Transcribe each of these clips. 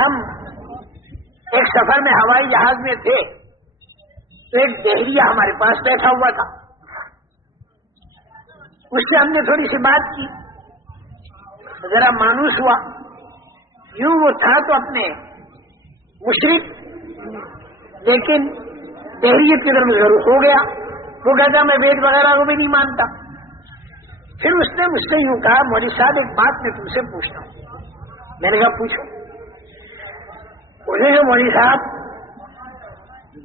ہم ایک سفر میں ہوائی جہاز میں تھے تو ایک بحریہ ہمارے پاس بیٹھا ہوا تھا. اس سے ہم نے تھوڑی سی بات کی, ذرا مانوس ہوا. یوں وہ تھا تو اپنے مشرک, لیکن بحریت کی طرف ضرور ہو گیا. وہ کہتا میں وید وغیرہ کو بھی نہیں مانتا. پھر اس نے مجھ سے یوں کہا مولوی صاحب ایک بات میں تم سے پوچھتا ہوں. میں نے کہا پوچھو. بولے کہ مولوی صاحب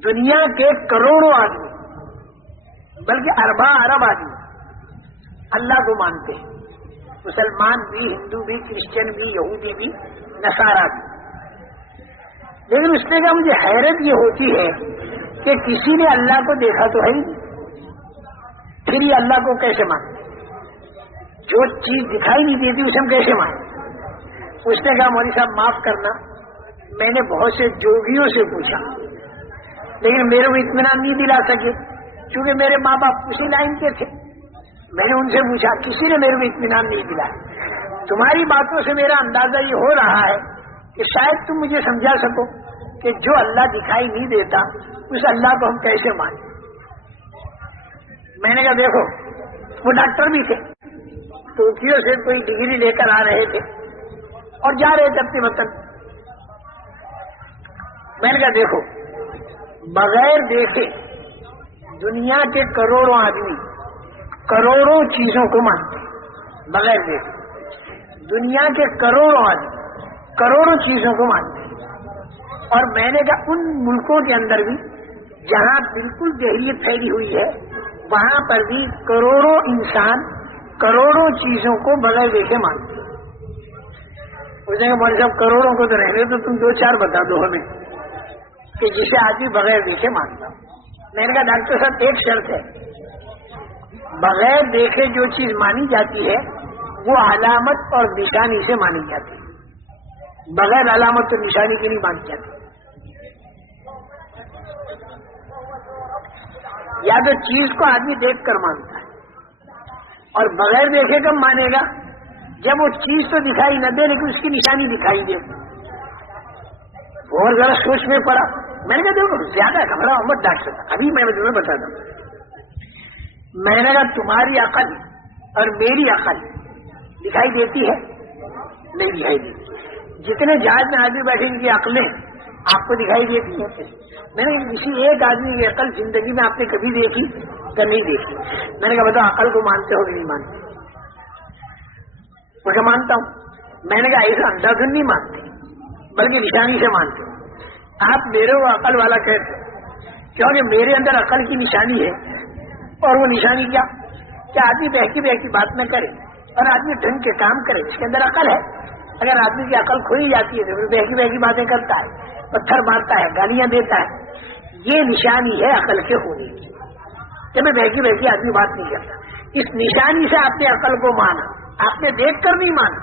دنیا کے کروڑوں آدمی بلکہ ارباں ارب آدمی اللہ کو مانتے ہیں, مسلمان بھی, ہندو بھی, کرسچن بھی, یہودی بھی, نصارہ بھی. لیکن اس نے کہا مجھے حیرت یہ ہوتی ہے کہ کسی نے اللہ کو دیکھا تو ہے ہی نہیں, پھر یہ اللہ کو کیسے مانتے؟ جو چیز دکھائی نہیں دیتی اسے ہم کیسے مانتے؟ اس نے کہا مولوی صاحب معاف کرنا, میں نے بہت سے جوگیوں سے پوچھا لیکن میرے کو اطمینان نہیں دلا سکے, کیونکہ میرے ماں باپ اسی لائن کے تھے. میں نے ان سے پوچھا, کسی نے میرے کو اطمینان نہیں دلایا. تمہاری باتوں سے میرا اندازہ یہ ہو رہا ہے کہ شاید تم مجھے سمجھا سکو کہ جو اللہ دکھائی نہیں دیتا اس اللہ کو ہم کیسے مانیں. میں نے کہا دیکھو وہ ڈاکٹر بھی تھے, ٹوکیو سے کوئی ڈگری لے کر آ رہے تھے اور جا رہے تھے اپنے وطن. میں نے کہا دیکھو بغیر دیکھے دنیا کے کروڑوں آدمی کروڑوں چیزوں کو مانتے ہیں. بغیر دیکھے دنیا کے کروڑوں آدمی کروڑوں چیزوں کو مانتے ہیں. اور میں نے کہا ان ملکوں کے اندر بھی جہاں بالکل جہلیت پھیلی ہوئی ہے وہاں پر بھی کروڑوں انسان کروڑوں چیزوں کو بغیر دیکھے مانتے ہیں. پوچھیں گے مولوی صاحب کروڑوں کو تو رہنے تو تم 2-4 بتا دو ہمیں کہ جسے آدمی بغیر دیکھے مانتا. میں نے کہا ڈاکٹر صاحب ایک شرط ہے, بغیر دیکھے جو چیز مانی جاتی ہے وہ علامت اور نشانی سے مانی جاتی ہے, بغیر علامت اور نشانی کی نہیں مانی جاتی. یا تو چیز کو آدمی دیکھ کر مانتا ہے اور بغیر دیکھے کب مانے گا جب وہ چیز تو دکھائی نہ دے لیکن اس کی نشانی دکھائی دے. اور ذرا سوچ میں پڑا. میں نے کہا دیکھو زیادہ گھبراؤ مت ڈاکٹر صاحب, ابھی میں تمہیں بتاتا ہوں. میں نے کہا تمہاری عقل اور میری عقل دکھائی دیتی ہے؟ نہیں دکھائی دیتی. جتنے جہاز میں آدمی بیٹھے ان کی عقلیں آپ کو دکھائی دیتی ہیں. میں نے کسی ایک آدمی کی عقل زندگی میں آپ نے کبھی دیکھی یا نہیں دیکھی؟ میں نے کہا بتاؤ عقل کو مانتے ہو کہ نہیں مانتے؟ میں کہا مانتا ہوں. میں نے کہا ایسا اندازن نہیں مانتے بلکہ نشانی سے مانتے. آپ میرے کو عقل والا کہتے کیونکہ میرے اندر عقل کی نشانی ہے. اور وہ نشانی کیا کہ آدمی بہکی بہکی بات نہ کرے اور آدمی ڈھنگ کے کام کرے, اس کے اندر عقل ہے. اگر آدمی کی عقل کھوئی جاتی ہے تو پھر بہکی بہکی باتیں کرتا ہے, پتھر مارتا ہے, گالیاں دیتا ہے. یہ نشانی ہے عقل کے ہونے کی کہ میں بہکی بہکی آدمی بات نہیں کرتا. اس نشانی سے آپ نے عقل کو مانا, آپ نے دیکھ کر نہیں مانا.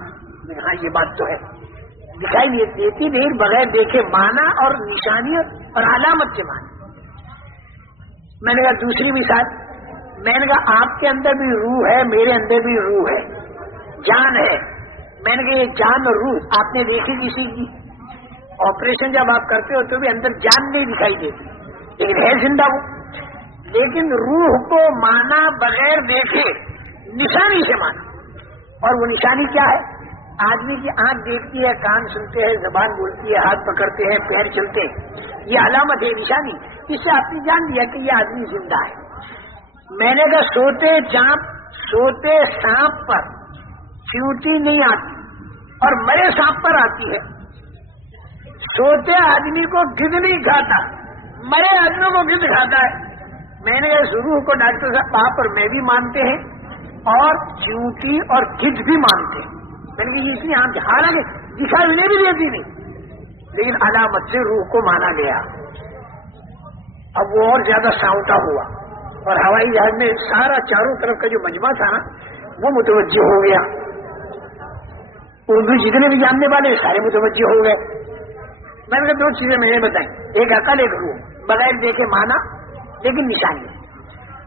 ہاں یہ بات تو ہے, دکھائی نہیں دیتی نہیں بغیر دیکھے مانا اور نشانی اور علامت سے مانا. میں نے کہا دوسری مثال, میں نے کہا آپ کے اندر بھی روح ہے, میرے اندر بھی روح ہے, جان ہے. میں نے کہا یہ جان اور روح آپ نے دیکھی کسی کی؟ آپریشن جب آپ کرتے ہو تو بھی اندر جان نہیں دکھائی دیتی لیکن ہے زندہ وہ. لیکن روح کو مانا بغیر دیکھے, نشانی سے مانا. اور وہ نشانی کیا ہے؟ آدمی کی آنکھ دیکھتی ہے, کان سنتے ہیں, زبان بولتی ہے, ہاتھ پکڑتے ہیں, پیر چلتے ہیں. یہ علامت ہے, نشانی. اس سے آپ نے جان لیا کہ یہ آدمی زندہ ہے. میں نے کہا سوتے سانپ پر چیونٹی نہیں آتی اور مرے سانپ پر آتی ہے. سوتے آدمی کو گدھ نہیں کھاتا, مرے آدمیوں کو گدھ کھاتا ہے. میں نے کہا روح کو ڈاکٹر صاحب آپ اور میں بھی مانتے ہیں اور چیونٹی اور گدھ بھی مانتے ہیں. میں نے کہا یہ اس لیے آپ حالانکہ دکھائی انہیں بھی دیتی نہیں لیکن علامت سے روح کو مانا گیا. اب وہ اور زیادہ ساؤٹا ہوا اور ہوائی جہاز میں سارا چاروں طرف کا جو مجمع تھا نا وہ متوجہ ہو گیا. اردو جتنے بھی جاننے والے سارے متوجہ ہو گئے. میں نے کہا 2 چیزیں میں نے بتائیں, ایک عقل ایک روح, بغیر دیکھے مانا لیکن نشانی.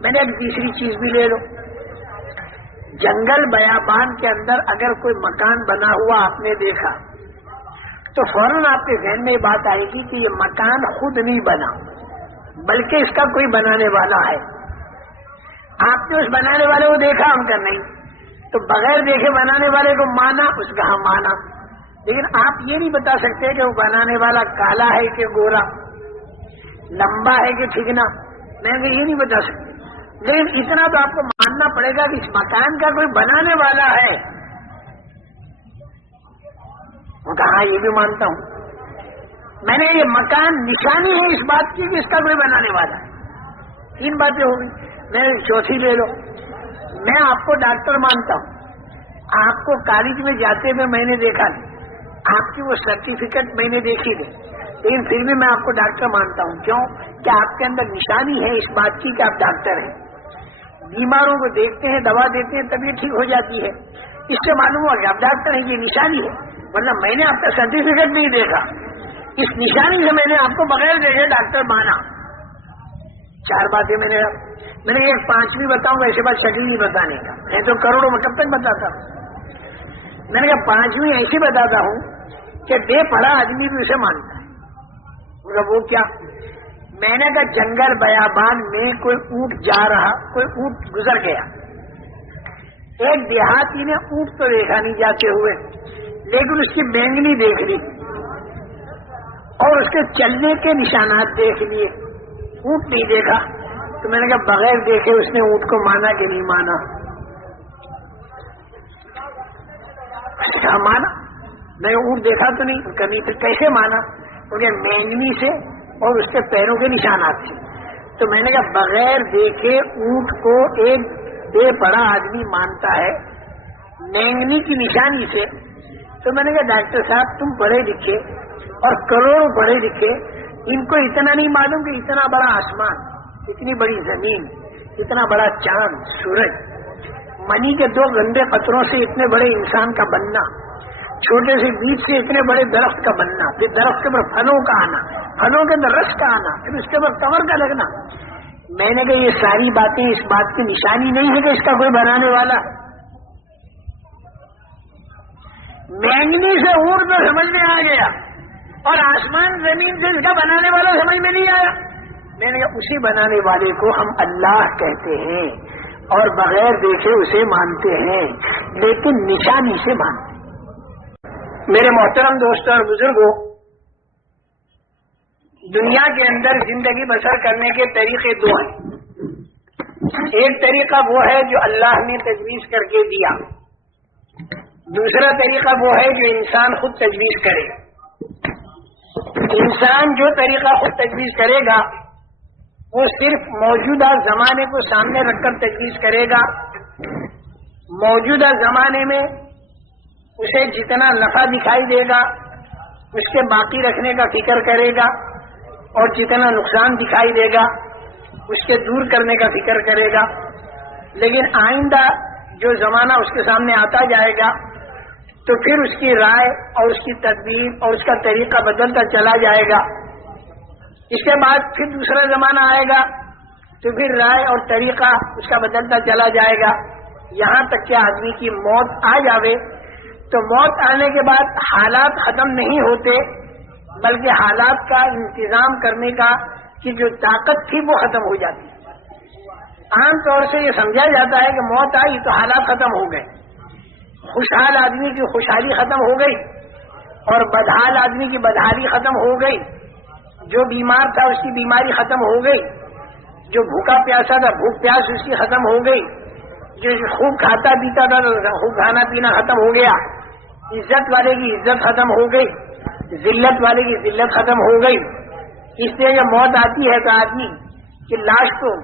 میں نے ایک تیسری چیز بھی لے لو. جنگل بیابان کے اندر اگر کوئی مکان بنا ہوا آپ نے دیکھا تو فوراً آپ کے ذہن میں یہ بات آئے گی کہ یہ مکان خود نہیں بنا بلکہ اس کا کوئی بنانے والا ہے. آپ نے اس بنانے والے کو دیکھا، ہم کا نہیں، تو بغیر دیکھے بنانے والے کو مانا، اس کا ہم مانا. لیکن آپ یہ نہیں بتا سکتے کہ وہ بنانے والا کالا ہے کہ گورا، لمبا ہے کہ ٹھیکنا، میں یہ نہیں بتا سکتے. لیکن اتنا تو آپ کو ماننا پڑے گا کہ اس مکان کا کوئی بنانے والا ہے. وہ کہا یہ بھی مانتا ہوں. میں نے یہ مکان نشانی ہے اس بات کی کہ اس کا کوئی بنانے والا ہے. 3 باتیں ہو گئی. میں چوتھی لے لو، میں آپ کو ڈاکٹر مانتا ہوں. آپ کو کالج میں جاتے ہوئے میں نے دیکھا نہیں، آپ کی وہ سرٹیفکیٹ میں نے دیکھی نہیں، لیکن پھر بھی میں آپ کو ڈاکٹر مانتا ہوں. کیوں؟ کہ آپ کے اندر نشانی ہے اس بات کی کہ آپ ڈاکٹر ہیں. بیماروں کو دیکھتے ہیں، دوا دیتے ہیں، طبیعت ٹھیک ہو جاتی ہے. اس سے معلوم ہوا کہ آپ ڈاکٹر ہیں، یہ نشانی ہے. ورنہ میں نے آپ کا سرٹیفکیٹ نہیں دیکھا، اس نشانی سے میں نے آپ کو بغیر دیکھے ڈاکٹر مانا. 4 باتیں میں نے ایک 5ویں بتاؤں گا، ایسے بات شکل نہیں بتانے کا. میں تو کروڑوں میں کب تک بتاتا ہوں. میں نے کہا 5ویں ایسی بتاتا ہوں کہ بے پڑھا آدمی بھی اسے مانتا ہے. وہ کیا؟ میں نے کہا جنگل بیابان میں کوئی اونٹ جا رہا، کوئی اونٹ گزر گیا. ایک دیہاتی نے اونٹ تو دیکھا نہیں جاتے ہوئے، لیکن اس کی بینگنی دیکھ لی اور اس کے چلنے کے نشانات دیکھ لیے. اونٹ نہیں دیکھا. تو میں نے کہا بغیر دیکھے اس نے اونٹ کو مانا کہ نہیں مانا؟ کہا مانا. میں اونٹ دیکھا تو نہیں، کبھی پھر کیسے مانا؟ کیونکہ مینگنی سے اور اس کے پیروں کے نشانات تھے. تو میں نے کہا بغیر دیکھے اونٹ کو ایک بے پڑھا آدمی مانتا ہے مینگنی کی نشانی سے. تو میں نے کہا ڈاکٹر صاحب تم پڑھے لکھے اور کروڑوں پڑھے لکھے، ان کو اتنا نہیں معلوم کہ اتنا بڑا آسمان، اتنی بڑی زمین، اتنا بڑا چاند، سورج، منی کے 2 گندے قطروں سے اتنے بڑے انسان کا بننا، چھوٹے سے بیج سے اتنے بڑے درخت کا بننا، پھر درخت کے اوپر پھلوں کا آنا، پھلوں کے اندر رس کا آنا، پھر اس کے اوپر کمر کا لگنا. میں نے کہا یہ ساری باتیں اس بات کی نشانی نہیں ہے کہ اس کا کوئی بنانے والا. مینگنی سے اونٹ تو سمجھ میں آ گیا اور آسمان زمین سے اس کا بنانے والا سمجھ میں نہیں آیا. میں نے کہا اسی بنانے والے کو ہم اللہ کہتے ہیں اور بغیر دیکھے اسے مانتے ہیں، لیکن نشانی سے مانتے ہیں. میرے محترم دوستوں اور بزرگوں، دنیا کے اندر زندگی بسر کرنے کے طریقے 2 ہیں. ایک طریقہ وہ ہے جو اللہ نے تجویز کر کے دیا، دوسرا طریقہ وہ ہے جو انسان خود تجویز کرے. انسان جو طریقہ خود تجویز کرے گا وہ صرف موجودہ زمانے کو سامنے رکھ کر تجویز کرے گا. موجودہ زمانے میں اسے جتنا نفع دکھائی دے گا اس کے باقی رکھنے کا فکر کرے گا، اور جتنا نقصان دکھائی دے گا اس کے دور کرنے کا فکر کرے گا. لیکن آئندہ جو زمانہ اس کے سامنے آتا جائے گا تو پھر اس کی رائے اور اس کی تدبیر اور اس کا طریقہ بدلتا چلا جائے گا. اس کے بعد پھر دوسرا زمانہ آئے گا تو پھر رائے اور طریقہ اس کا بدلتا چلا جائے گا، یہاں تک کہ آدمی کی موت آ جاوے. تو موت آنے کے بعد حالات ختم نہیں ہوتے بلکہ حالات کا انتظام کرنے کا کی جو طاقت تھی وہ ختم ہو جاتی. عام طور سے یہ سمجھا جاتا ہے کہ موت آئی تو حالات ختم ہو گئے، خوشحال آدمی کی خوشحالی ختم ہو گئی اور بدحال آدمی کی بدحالی ختم ہو گئی، جو بیمار تھا اس کی بیماری ختم ہو گئی، جو بھوکا پیاسا تھا بھوک پیاس اس کی ختم ہو گئی، جو خوب کھاتا پیتا تھا خوب کھانا پینا ختم ہو گیا، عزت والے کی عزت ختم ہو گئی، ذلت والے کی ذلت ختم ہو گئی. اس لیے جب موت آتی ہے تو آدمی کی لاش کو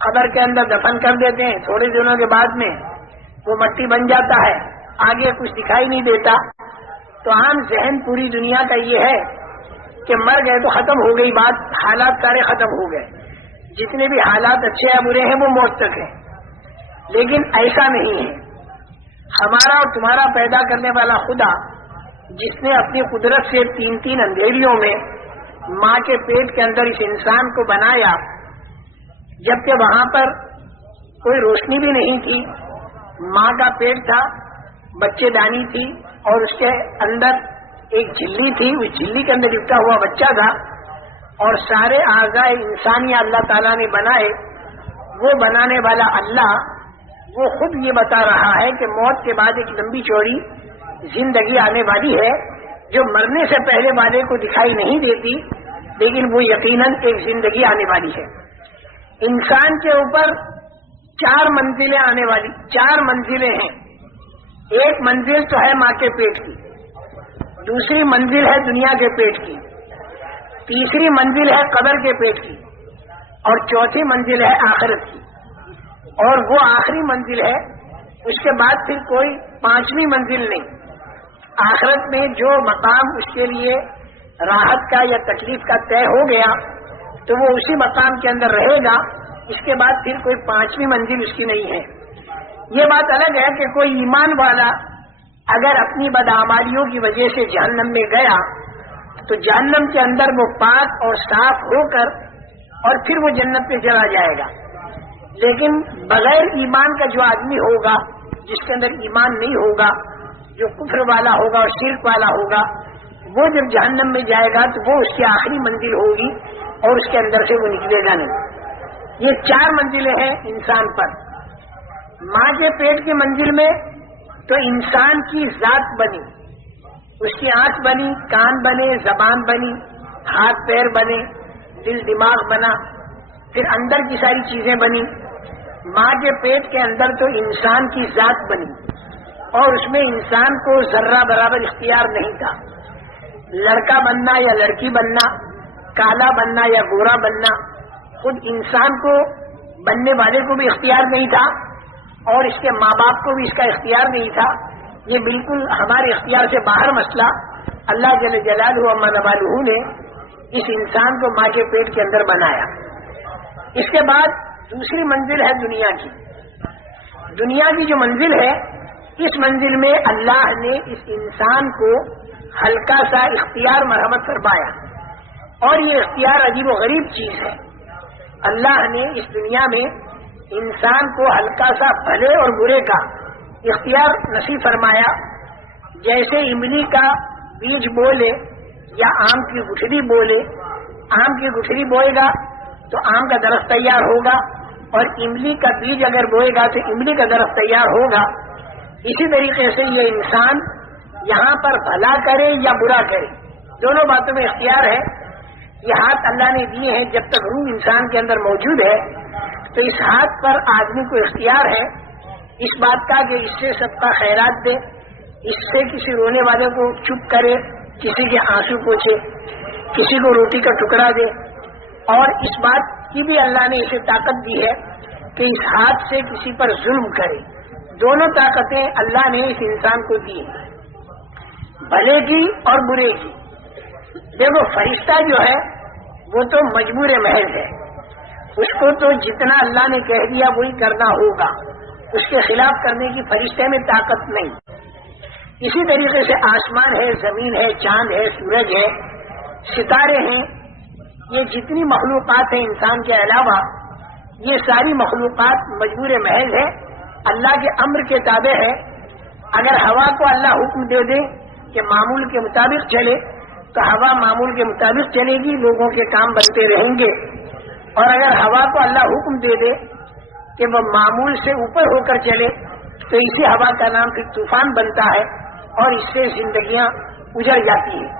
قبر کے اندر دفن کر دیتے ہیں، تھوڑے دنوں کے بعد میں وہ مٹی بن جاتا ہے، آگے کچھ دکھائی نہیں دیتا. تو عام ذہن پوری دنیا کا یہ ہے کہ مر گئے تو ختم ہو گئی بات، حالات سارے ختم ہو گئے، جتنے بھی حالات اچھے یا برے ہیں وہ موت تک ہیں. لیکن ایسا نہیں ہے. ہمارا اور تمہارا پیدا کرنے والا خدا جس نے اپنی قدرت سے 3 اندھیریوں میں ماں کے پیٹ کے اندر اس انسان کو بنایا، جبکہ وہاں پر کوئی روشنی بھی نہیں تھی، ماں کا پیٹ تھا، بچے دانی تھی اور اس کے اندر ایک جھلی تھی، اس جھلی کے اندر لپٹا ہوا بچہ تھا، اور سارے اعضائے انسانیہ اللہ تعالیٰ نے بنائے، وہ بنانے والا اللہ وہ خود یہ بتا رہا ہے کہ موت کے بعد ایک لمبی چوڑی زندگی آنے والی ہے جو مرنے سے پہلے والے کو دکھائی نہیں دیتی، لیکن وہ یقیناً ایک زندگی آنے والی ہے۔ انسان کے اوپر 4 منزلیں آنے والی، 4 منزلیں ہیں۔ ایک منزل تو ہے ماں کے پیٹ کی، دوسری منزل ہے دنیا کے پیٹ کی، تیسری منزل ہے قبر کے پیٹ کی، اور چوتھی منزل ہے آخرت کی، اور وہ آخری منزل ہے، اس کے بعد پھر کوئی 5ویں منزل نہیں۔ آخرت میں جو مقام اس کے لیے راحت کا یا تکلیف کا طے ہو گیا تو وہ اسی مقام کے اندر رہے گا، اس کے بعد پھر کوئی 5ویں منزل اس کی نہیں ہے۔ یہ بات الگ ہے کہ کوئی ایمان والا اگر اپنی بدعمالیوں کی وجہ سے جہنم میں گیا تو جہنم کے اندر وہ پاک اور صاف ہو کر اور پھر وہ جنت میں چلا جائے گا، لیکن بغیر ایمان کا جو آدمی ہوگا، جس کے اندر ایمان نہیں ہوگا، جو کفر والا ہوگا اور شرک والا ہوگا، وہ جب جہنم میں جائے گا تو وہ اس کی آخری منزل ہوگی اور اس کے اندر سے وہ نکلے گا نہیں۔ یہ 4 منزلیں ہیں انسان پر۔ ماں کے پیٹ کی منزل میں تو انسان کی ذات بنی، اس کی آنکھ بنی، کان بنے، زبان بنی، ہاتھ پیر بنے، دل دماغ بنا، پھر اندر کی ساری چیزیں بنی۔ ماں کے پیٹ کے اندر تو انسان کی ذات بنی اور اس میں انسان کو ذرہ برابر اختیار نہیں تھا، لڑکا بننا یا لڑکی بننا، کالا بننا یا گورا بننا، خود انسان کو بننے والے کو بھی اختیار نہیں تھا اور اس کے ماں باپ کو بھی اس کا اختیار نہیں تھا۔ یہ بالکل ہمارے اختیار سے باہر مسئلہ اللہ جل جلالہ و نوالہ نے اس انسان کو ماں کے پیٹ کے اندر بنایا۔ اس کے بعد دوسری منزل ہے دنیا کی۔ دنیا کی جو منزل ہے، اس منزل میں اللہ نے اس انسان کو ہلکا سا اختیار مرحمت فرمایا، اور یہ اختیار عجیب و غریب چیز ہے۔ اللہ نے اس دنیا میں انسان کو ہلکا سا بھلے اور برے کا اختیار نصیب فرمایا۔ جیسے املی کا بیج بولے یا آم کی گٹھلی بولے، آم کی گٹھلی بوئے گا تو آم کا درخت تیار ہوگا، اور املی کا بیج اگر بوئے گا تو املی کا درخت تیار ہوگا۔ اسی طریقے سے یہ انسان یہاں پر بھلا کرے یا برا کرے، دونوں باتوں میں اختیار ہے۔ یہ ہاتھ اللہ نے دیے ہیں، جب تک روح انسان کے اندر موجود ہے تو اس ہاتھ پر آدمی کو اختیار ہے اس بات کا کہ اس سے سب کا خیرات دے، اس سے کسی رونے والے کو چپ کرے، کسی کے آنسو پوچھے، کسی کو روٹی کا ٹکڑا دے، اور اس بات کی بھی اللہ نے اسے طاقت دی ہے کہ اس ہاتھ سے کسی پر ظلم کرے۔ دونوں طاقتیں اللہ نے اس انسان کو دی ہیں، بھلے کی اور برے کی۔ دیکھو فرشتہ جو ہے وہ تو مجبور محض ہے، اس کو تو جتنا اللہ نے کہہ دیا وہی کرنا ہوگا، اس کے خلاف کرنے کی فرشتے میں طاقت نہیں۔ اسی طریقے سے آسمان ہے، زمین ہے، چاند ہے، سورج ہے، ستارے ہیں، یہ جتنی مخلوقات ہیں انسان کے علاوہ، یہ ساری مخلوقات مجبور محض ہے، اللہ کے امر کے تابع ہے۔ اگر ہوا کو اللہ حکم دے دے کہ معمول کے مطابق چلے تو ہوا معمول کے مطابق چلے گی، لوگوں کے کام بنتے رہیں گے، اور اگر ہوا کو اللہ حکم دے دے کہ وہ معمول سے اوپر ہو کر چلے تو اسی ہوا کا نام پھر طوفان بنتا ہے اور اس سے زندگیاں اجڑ جاتی ہیں۔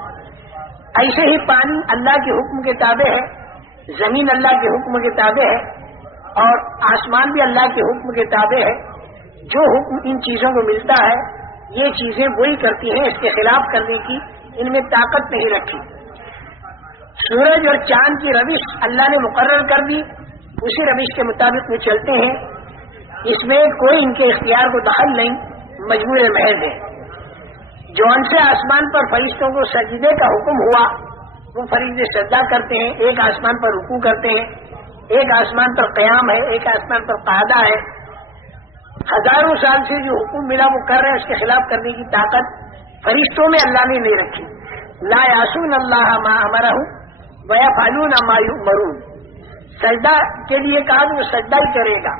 ایسے ہی پانی اللہ کے حکم کے تابع ہے، زمین اللہ کے حکم کے تابع ہے، اور آسمان بھی اللہ کے حکم کے تابع ہے۔ جو حکم ان چیزوں کو ملتا ہے یہ چیزیں وہی کرتی ہیں، اس کے خلاف کرنے کی ان میں طاقت نہیں رکھی۔ سورج اور چاند کی روش اللہ نے مقرر کر دی، اسی روش کے مطابق وہ چلتے ہیں، اس میں کوئی ان کے اختیار کو دخل نہیں، مجبور محض ہے۔ جون سے آسمان پر فرشتوں کو سجدے کا حکم ہوا وہ فرشتے سجدہ کرتے ہیں، ایک آسمان پر رکوع کرتے ہیں، ایک آسمان پر قیام ہے، ایک آسمان پر قعدہ ہے۔ ہزاروں سال سے جو حکم ملا وہ کر رہے ہیں، اس کے خلاف کرنے کی طاقت فرشتوں میں اللہ نے نہیں رکھی۔ لا یعصون اللہ ما امرہم ویفعلون ما یؤمرون۔ سجدہ کے لیے کہا تو وہ سجدہ ہی کرے گا،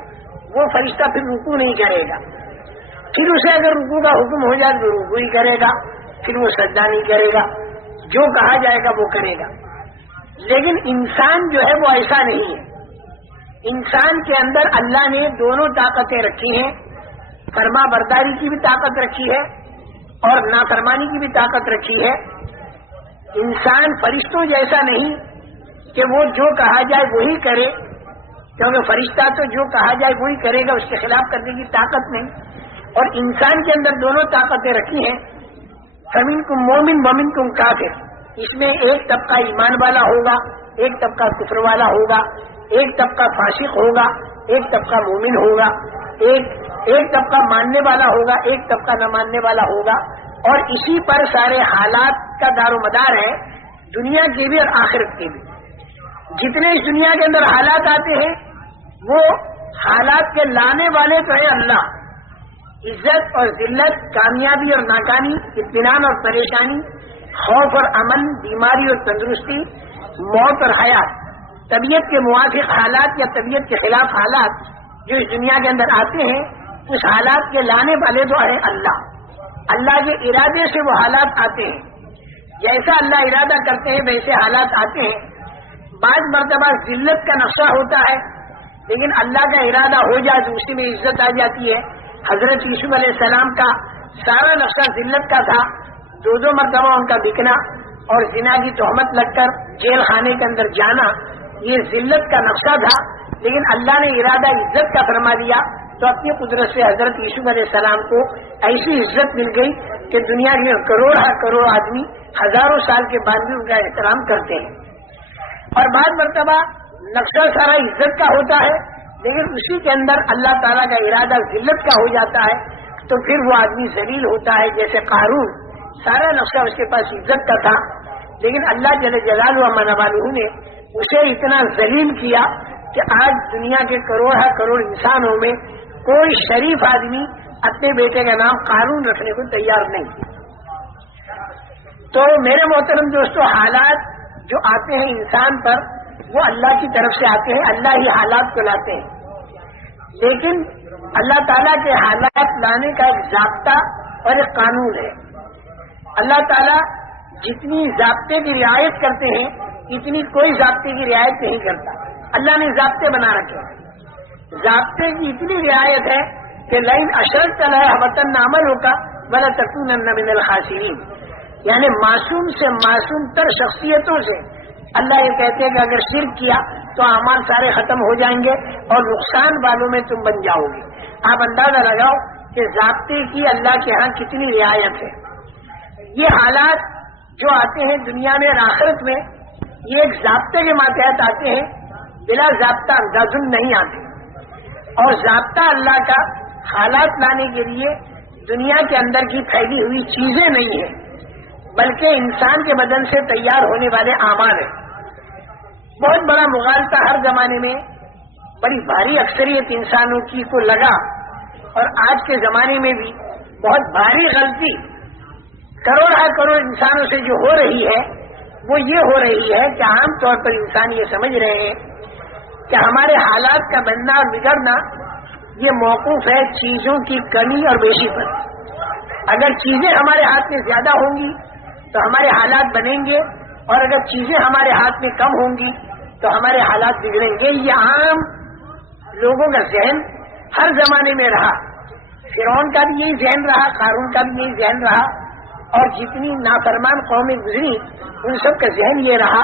وہ فرشتہ پھر رکوع نہیں کرے گا، پھر اسے اگر رکوع کا حکم ہو جائے تو رکوع ہی کرے گا، پھر وہ سجدہ نہیں کرے گا، جو کہا جائے گا وہ کرے گا۔ لیکن انسان جو ہے وہ ایسا نہیں ہے۔ انسان کے اندر اللہ نے دونوں طاقتیں رکھی ہیں، فرما برداری کی بھی طاقت رکھی ہے اور نافرمانی کی بھی طاقت رکھی ہے۔ انسان فرشتوں جیسا نہیں کہ وہ جو کہا جائے وہی کرے، کیونکہ فرشتہ تو جو کہا جائے وہی کرے گا، اس کے خلاف کرنے کی طاقت نہیں۔ اور انسان کے اندر دونوں طاقتیں رکھی ہیں، فمنکم مومن ومنکم کافر۔ اس میں ایک طبقہ ایمان والا ہوگا، ایک طبقہ کفر والا ہوگا، ایک طبقہ فاسق ہوگا، ایک طبقہ مومن ہوگا، ایک طبقہ ماننے والا ہوگا، ایک طبقہ نہ ماننے والا ہوگا۔ اور اسی پر سارے حالات کا دار و مدار ہے، دنیا کے بھی اور آخرت کے بھی۔ جتنے اس دنیا کے اندر حالات آتے ہیں وہ حالات کے لانے والے تو ہے اللہ۔ عزت اور ذلت، کامیابی اور ناکامی، اطمینان اور پریشانی، خوف اور امن، بیماری اور تندرستی، موت اور حیات، طبیعت کے موافق حالات یا طبیعت کے خلاف حالات جو اس دنیا کے اندر آتے ہیں، اس حالات کے لانے والے تو ہے اللہ۔ اللہ کے ارادے سے وہ حالات آتے ہیں، جیسا اللہ ارادہ کرتے ہیں ویسے حالات آتے ہیں۔ بعض مرتبہ ذلت کا نقشہ ہوتا ہے، لیکن اللہ کا ارادہ ہو جائے تو اسی میں عزت آ جاتی ہے۔ حضرت یوسف علیہ السلام کا سارا نقشہ ذلت کا تھا، دو مرتبہ ان کا بکنا اور زنا کی تہمت لگ کر جیل خانے کے اندر جانا، یہ ذلت کا نقشہ تھا، لیکن اللہ نے ارادہ عزت کا فرما دیا تو اپنی قدرت سے حضرت یوسف علیہ السلام کو ایسی عزت مل گئی کہ دنیا میں کروڑ آدمی ہزاروں سال کے بعد بھی ان کا احترام کرتے ہیں۔ اور بعض مرتبہ نقشہ سارا عزت کا ہوتا ہے، لیکن اسی کے اندر اللہ تعالیٰ کا ارادہ ذلت کا ہو جاتا ہے تو پھر وہ آدمی ذلیل ہوتا ہے۔ جیسے قارون، سارا نقشہ اس کے پاس عزت کا تھا، لیکن اللہ جل جلالہ و منوالہ نے اسے اتنا ذلیل کیا کہ آج دنیا کے کروڑ انسانوں میں کوئی شریف آدمی اپنے بیٹے کا نام قارون رکھنے کو تیار نہیں۔ تو میرے محترم دوستو، حالات جو آتے ہیں انسان پر وہ اللہ کی طرف سے آتے ہیں، اللہ ہی حالات کو لاتے ہیں، لیکن اللہ تعالیٰ کے حالات لانے کا ایک ضابطہ اور ایک قانون ہے۔ اللہ تعالیٰ جتنی ضابطے کی رعایت کرتے ہیں اتنی کوئی ضابطے کی رعایت نہیں کرتا۔ اللہ نے ضابطے بنا رکھے ہیں، ضابطے کی اتنی رعایت ہے کہ لئن اشرکت ليحبطن عملك ولتكونن من الخاسرین۔ یعنی معصوم سے معصوم تر شخصیتوں سے اللہ یہ کہتے ہیں کہ اگر شرک کیا تو اعمال سارے ختم ہو جائیں گے اور نقصان والوں میں تم بن جاؤ گے۔ آپ اندازہ لگاؤ کہ ضابطے کی اللہ کے ہاں کتنی رعایت ہے۔ یہ حالات جو آتے ہیں دنیا میں اور آخرت میں، یہ ایک ضابطے کے ماتحت آتے ہیں، بلا ضابطہ اندازن نہیں آتے۔ اور ضابطہ اللہ کا حالات لانے کے لیے دنیا کے اندر کی پھیلی ہوئی چیزیں نہیں ہیں، بلکہ انسان کے بدن سے تیار ہونے والے اعمال ہیں۔ بہت بڑا مغالطہ ہر زمانے میں بڑی بھاری اکثریت انسانوں کی کو لگا، اور آج کے زمانے میں بھی بہت بھاری غلطی کروڑ انسانوں سے جو ہو رہی ہے وہ یہ ہو رہی ہے کہ عام طور پر انسان یہ سمجھ رہے ہیں کہ ہمارے حالات کا بننا اور بگڑنا یہ موقوف ہے چیزوں کی کمی اور بیشی پر۔ اگر چیزیں ہمارے ہاتھ میں زیادہ ہوں گی تو ہمارے حالات بنیں گے، اور اگر چیزیں ہمارے ہاتھ میں کم ہوں گی تو ہمارے حالات بگڑیں گے۔ یہ عام لوگوں کا ذہن ہر زمانے میں رہا، فرعون کا بھی یہی ذہن رہا، قارون کا بھی یہی ذہن رہا، اور جتنی نافرمان قومیں گزری ان سب کا ذہن یہ رہا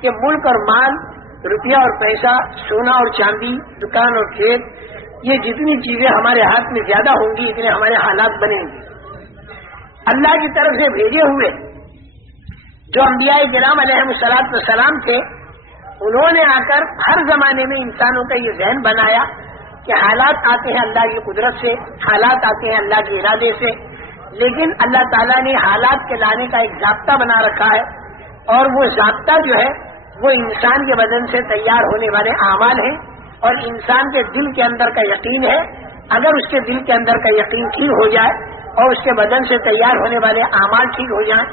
کہ ملک اور مال، روپیہ اور پیسہ، سونا اور چاندی، دکان اور کھیت، یہ جتنی چیزیں ہمارے ہاتھ میں زیادہ ہوں گی اتنے ہمارے حالات بنیں گے۔ اللہ کی طرف سے بھیجے ہوئے جو انبیاء کرام علیہم السلام تھے، انہوں نے آ کر ہر زمانے میں انسانوں کا یہ ذہن بنایا کہ حالات آتے ہیں اللہ کی قدرت سے، حالات آتے ہیں اللہ کے ارادے سے، لیکن اللہ تعالیٰ نے حالات کے لانے کا ایک ضابطہ بنا رکھا ہے، اور وہ ضابطہ جو ہے وہ انسان کے بدن سے تیار ہونے والے اعمال ہیں، اور انسان کے دل کے اندر کا یقین ہے۔ اگر اس کے دل کے اندر کا یقین ٹھیک ہو جائے اور اس کے بدن سے تیار ہونے والے اعمال ٹھیک ہو جائیں،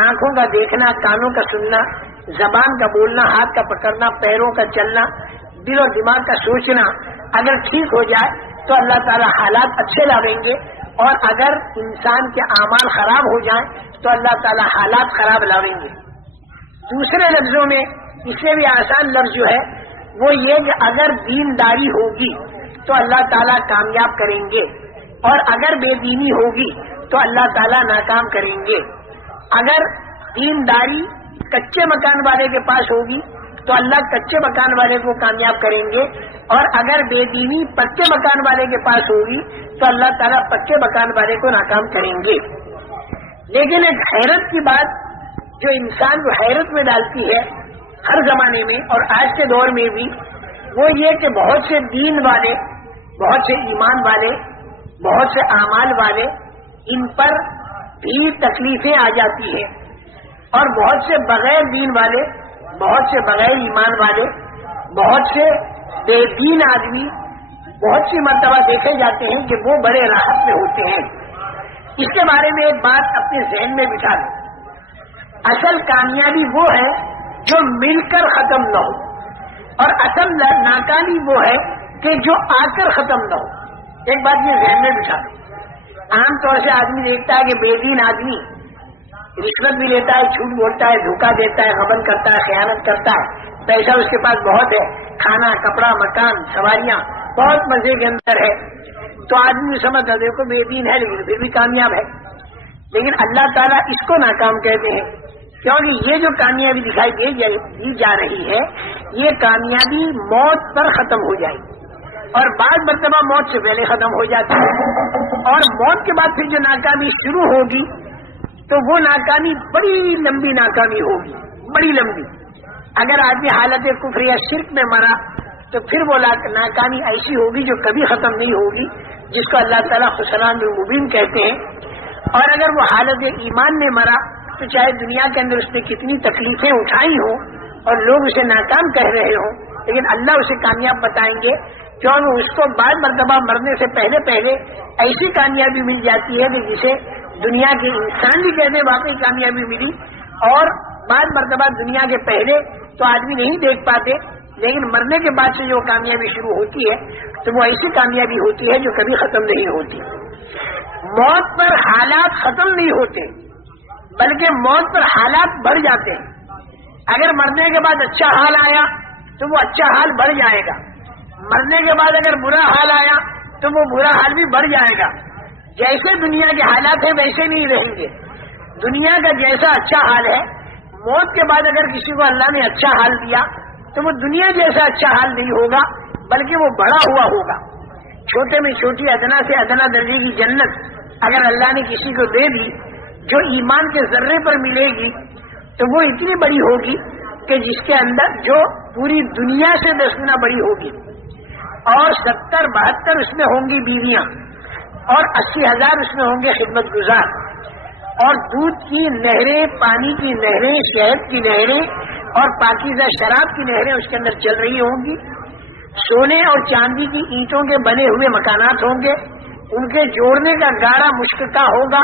آنکھوں کا دیکھنا، کانوں کا سننا، زبان کا بولنا، ہاتھ کا پکڑنا، پیروں کا چلنا، دل اور دماغ کا سوچنا اگر ٹھیک ہو جائے تو اللہ تعالیٰ حالات اچھے لاویں گے، اور اگر انسان کے اعمال خراب ہو جائیں تو اللہ تعالیٰ حالات خراب لاویں گے. دوسرے لفظوں میں اس سے بھی آسان لفظ جو ہے وہ یہ کہ اگر دینداری ہوگی تو اللہ تعالیٰ کامیاب کریں گے، اور اگر بے دینی ہوگی تو اللہ تعالیٰ ناکام کریں گے. اگر دینداری کچے مکان والے کے پاس ہوگی تو اللہ کچے مکان والے کو کامیاب کریں گے، اور اگر بے دینی پکے مکان والے کے پاس ہوگی تو اللہ تعالیٰ پکے مکان والے کو ناکام کریں گے. لیکن ایک حیرت کی بات جو انسان کو حیرت میں ڈالتی ہے ہر زمانے میں اور آج کے دور میں بھی، وہ یہ کہ بہت سے دین والے، بہت سے ایمان والے، بہت سے اعمال والے، ان پر بھی تکلیفیں آ جاتی ہیں، اور بہت سے بغیر دین والے، بہت سے بغیر ایمان والے، بہت سے بے دین آدمی بہت سی مرتبہ دیکھے جاتے ہیں کہ وہ بڑے راحت میں ہوتے ہیں. اس کے بارے میں ایک بات اپنے ذہن میں بٹھا دو. اصل کامیابی وہ ہے جو مل کر ختم نہ ہو، اور اصل ناکامی وہ ہے کہ جو آ کر ختم نہ ہو. ایک بات یہ ذہن میں بٹھا دو. عام طور سے آدمی دیکھتا ہے کہ بے دین آدمی رشوت بھی لیتا ہے، جھوٹ بولتا ہے، دھوکہ دیتا ہے، غبن کرتا ہے، خیانت کرتا ہے، پیسہ اس کے پاس بہت ہے، کھانا کپڑا مکان سواریاں بہت مزے کے اندر ہے، تو آدمی سمجھتا دیکھو بے دین ہے لیکن پھر بھی کامیاب ہے. لیکن اللہ تعالیٰ اس کو ناکام کہتے ہیں، کیونکہ یہ جو کامیابی دکھائی دی جا رہی ہے یہ کامیابی موت پر ختم ہو جائے گی، اور بعض مرتبہ موت سے پہلے ختم ہو جاتی ہے، اور موت کے بعد پھر جو ناکامی شروع ہوگی تو وہ ناکامی بڑی لمبی ناکامی ہوگی، بڑی لمبی. اگر آدمی حالت کفر یا شرک میں مرا تو پھر وہ ناکامی ایسی ہوگی جو کبھی ختم نہیں ہوگی، جس کو اللہ تعالیٰ خسران المبین کہتے ہیں. اور اگر وہ حالت ایمان میں مرا تو چاہے دنیا کے اندر اس نے کتنی تکلیفیں اٹھائی ہوں اور لوگ اسے ناکام کہہ رہے ہوں، لیکن اللہ اسے کامیاب بتائیں گے، کیونکہ اس کو بعض مرتبہ مرنے سے پہلے ایسی کامیابی مل جاتی ہے کہ جسے دنیا کے انسان بھی کہتے ہیں واقعی کامیابی ملی، اور بعض مرتبہ دنیا کے پہلے تو آدمی نہیں دیکھ پاتے، لیکن مرنے کے بعد سے جو کامیابی شروع ہوتی ہے تو وہ ایسی کامیابی ہوتی ہے جو کبھی ختم نہیں ہوتی. موت پر حالات ختم نہیں ہوتے بلکہ موت پر حالات بڑھ جاتے ہیں. اگر مرنے کے بعد اچھا حال آیا تو وہ اچھا حال بڑھ جائے گا، مرنے کے بعد اگر برا حال آیا تو وہ برا حال بھی بڑھ جائے گا. جیسے دنیا کے حالات ہیں ویسے نہیں رہیں گے. دنیا کا جیسا اچھا حال ہے، موت کے بعد اگر کسی کو اللہ نے اچھا حال دیا تو وہ دنیا جیسا اچھا حال نہیں ہوگا بلکہ وہ بڑا ہوا ہوگا. چھوٹے میں چھوٹی ادنا سے ادنا درجے کی جنت اگر اللہ نے کسی کو دے دی جو ایمان کے ذرے پر ملے گی تو وہ اتنی بڑی ہوگی کہ جس کے اندر جو پوری دنیا سے 10 گنا بڑی ہوگی، اور 70-72 اس میں ہوں گی بیویاں، اور 80,000 اس میں ہوں گے خدمت گزار، اور دودھ کی نہریں، پانی کی نہریں، شہد کی نہریں اور پاکیزہ شراب کی نہریں اس کے اندر چل رہی ہوں گی. سونے اور چاندی کی اینٹوں کے بنے ہوئے مکانات ہوں گے، ان کے جوڑنے کا گاڑا مشک کا ہوگا،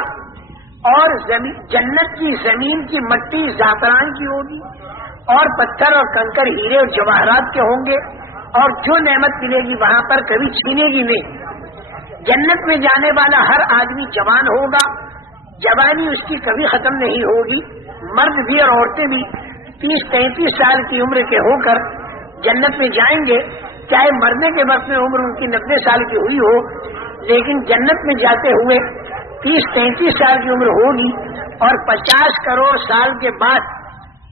اور جنت کی زمین کی مٹی زعفران کی ہوگی، اور پتھر اور کنکر ہیرے اور جواہرات کے ہوں گے، اور جو نعمت ملے گی وہاں پر کبھی چھینے گی نہیں. جنت میں جانے والا ہر آدمی جوان ہوگا، جوانی اس کی کبھی ختم نہیں ہوگی. مرد بھی اور عورتیں بھی 30-33 سال کی عمر کے ہو کر جنت میں جائیں گے، چاہے مرنے کے وقت میں عمر ان کی 90 سال کی ہوئی ہو، لیکن جنت میں جاتے ہوئے 30-33 سال کی عمر ہوگی. اور 50 کروڑ سال کے بعد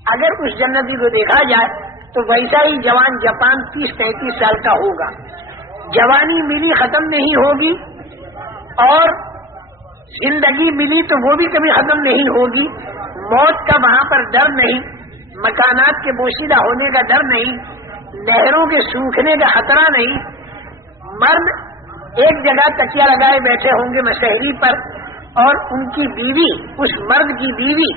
اگر اس جنتی کو دیکھا جائے تو ویسا ہی جوان جاپان 30-33 سال کا ہوگا. جوانی ملی ختم نہیں ہوگی، اور زندگی ملی تو وہ بھی کبھی ختم نہیں ہوگی. موت کا وہاں پر ڈر نہیں، مکانات کے بوسیدہ ہونے کا ڈر نہیں، نہروں کے سوکھنے کا خطرہ نہیں. مرد ایک جگہ تکیہ لگائے بیٹھے ہوں گے مشہری پر، اور ان کی بیوی، اس مرد کی بیوی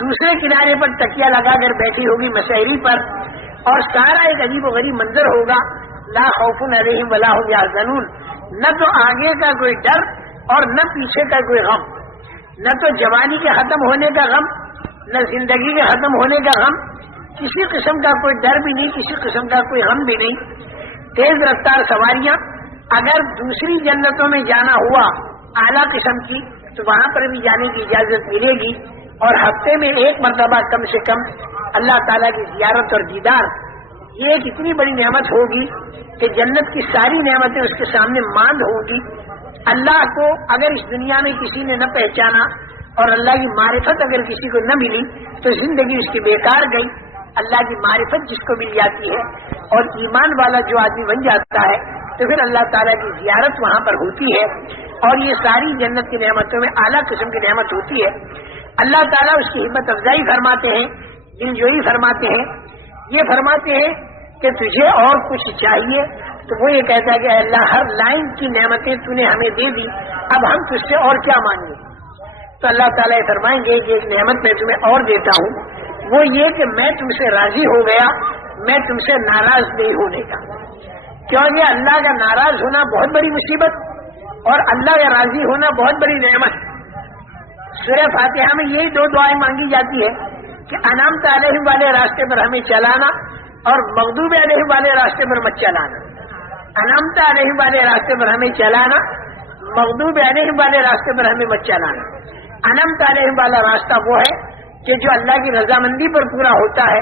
دوسرے کنارے پر تکیہ لگا کر بیٹھی ہوگی مشہری پر، اور سارا ایک عجیب و غریب منظر ہوگا. لا خوف علیہم ولا هم یحزنون. نہ تو آگے کا کوئی ڈر اور نہ پیچھے کا کوئی غم، نہ تو جوانی کے ختم ہونے کا غم، نہ زندگی کے ختم ہونے کا غم، کسی قسم کا کوئی ڈر بھی نہیں، کسی قسم کا کوئی غم بھی نہیں. تیز رفتار سواریاں، اگر دوسری جنتوں میں جانا ہوا اعلیٰ قسم کی، تو وہاں پر بھی جانے کی اجازت ملے گی، اور ہفتے میں ایک مرتبہ کم سے کم اللہ تعالیٰ کی زیارت اور دیدار، یہ ایک اتنی بڑی نعمت ہوگی کہ جنت کی ساری نعمتیں اس کے سامنے ماند ہوں گی۔ اللہ کو اگر اس دنیا میں کسی نے نہ پہچانا اور اللہ کی معرفت اگر کسی کو نہ ملی تو زندگی اس کی بیکار گئی۔ اللہ کی معرفت جس کو مل جاتی ہے اور ایمان والا جو آدمی بن جاتا ہے تو پھر اللہ تعالیٰ کی زیارت وہاں پر ہوتی ہے، اور یہ ساری جنت کی نعمتوں میں اعلیٰ قسم کی نعمت ہوتی ہے۔ اللہ تعالیٰ اس کی ہمت افزائی فرماتے ہیں، دلجوئی فرماتے ہیں، یہ فرماتے ہیں کہ تجھے اور کچھ چاہیے، تو وہ یہ کہتا ہے کہ اللہ ہر لائن کی نعمتیں تو نے ہمیں دے دی، اب ہم تجھ سے اور کیا مانگیں؟ تو اللہ تعالیٰ یہ فرمائیں گے کہ ایک نعمت میں تمہیں اور دیتا ہوں، وہ یہ کہ میں تم سے راضی ہو گیا، میں تم سے ناراض نہیں ہونے کا۔ کیونکہ اللہ کا ناراض ہونا بہت بڑی مصیبت اور اللہ کا راضی ہونا بہت بڑی نعمت۔ سورہ فاتحہ میں یہی دو دعائیں مانگی جاتی ہے کہ انعمت علیہم والے راستے پر ہمیں چلانا اور مغضوب علیہم والے راستے پر مت چلانا۔ انعمت علیہم والے راستے پر ہمیں چلانا، مغضوب علیہم والے راستے پر ہمیں مت چلانا۔ انعمت علیہم والا راستہ وہ ہے کہ جو اللہ کی رضامندی پر پورا ہوتا ہے،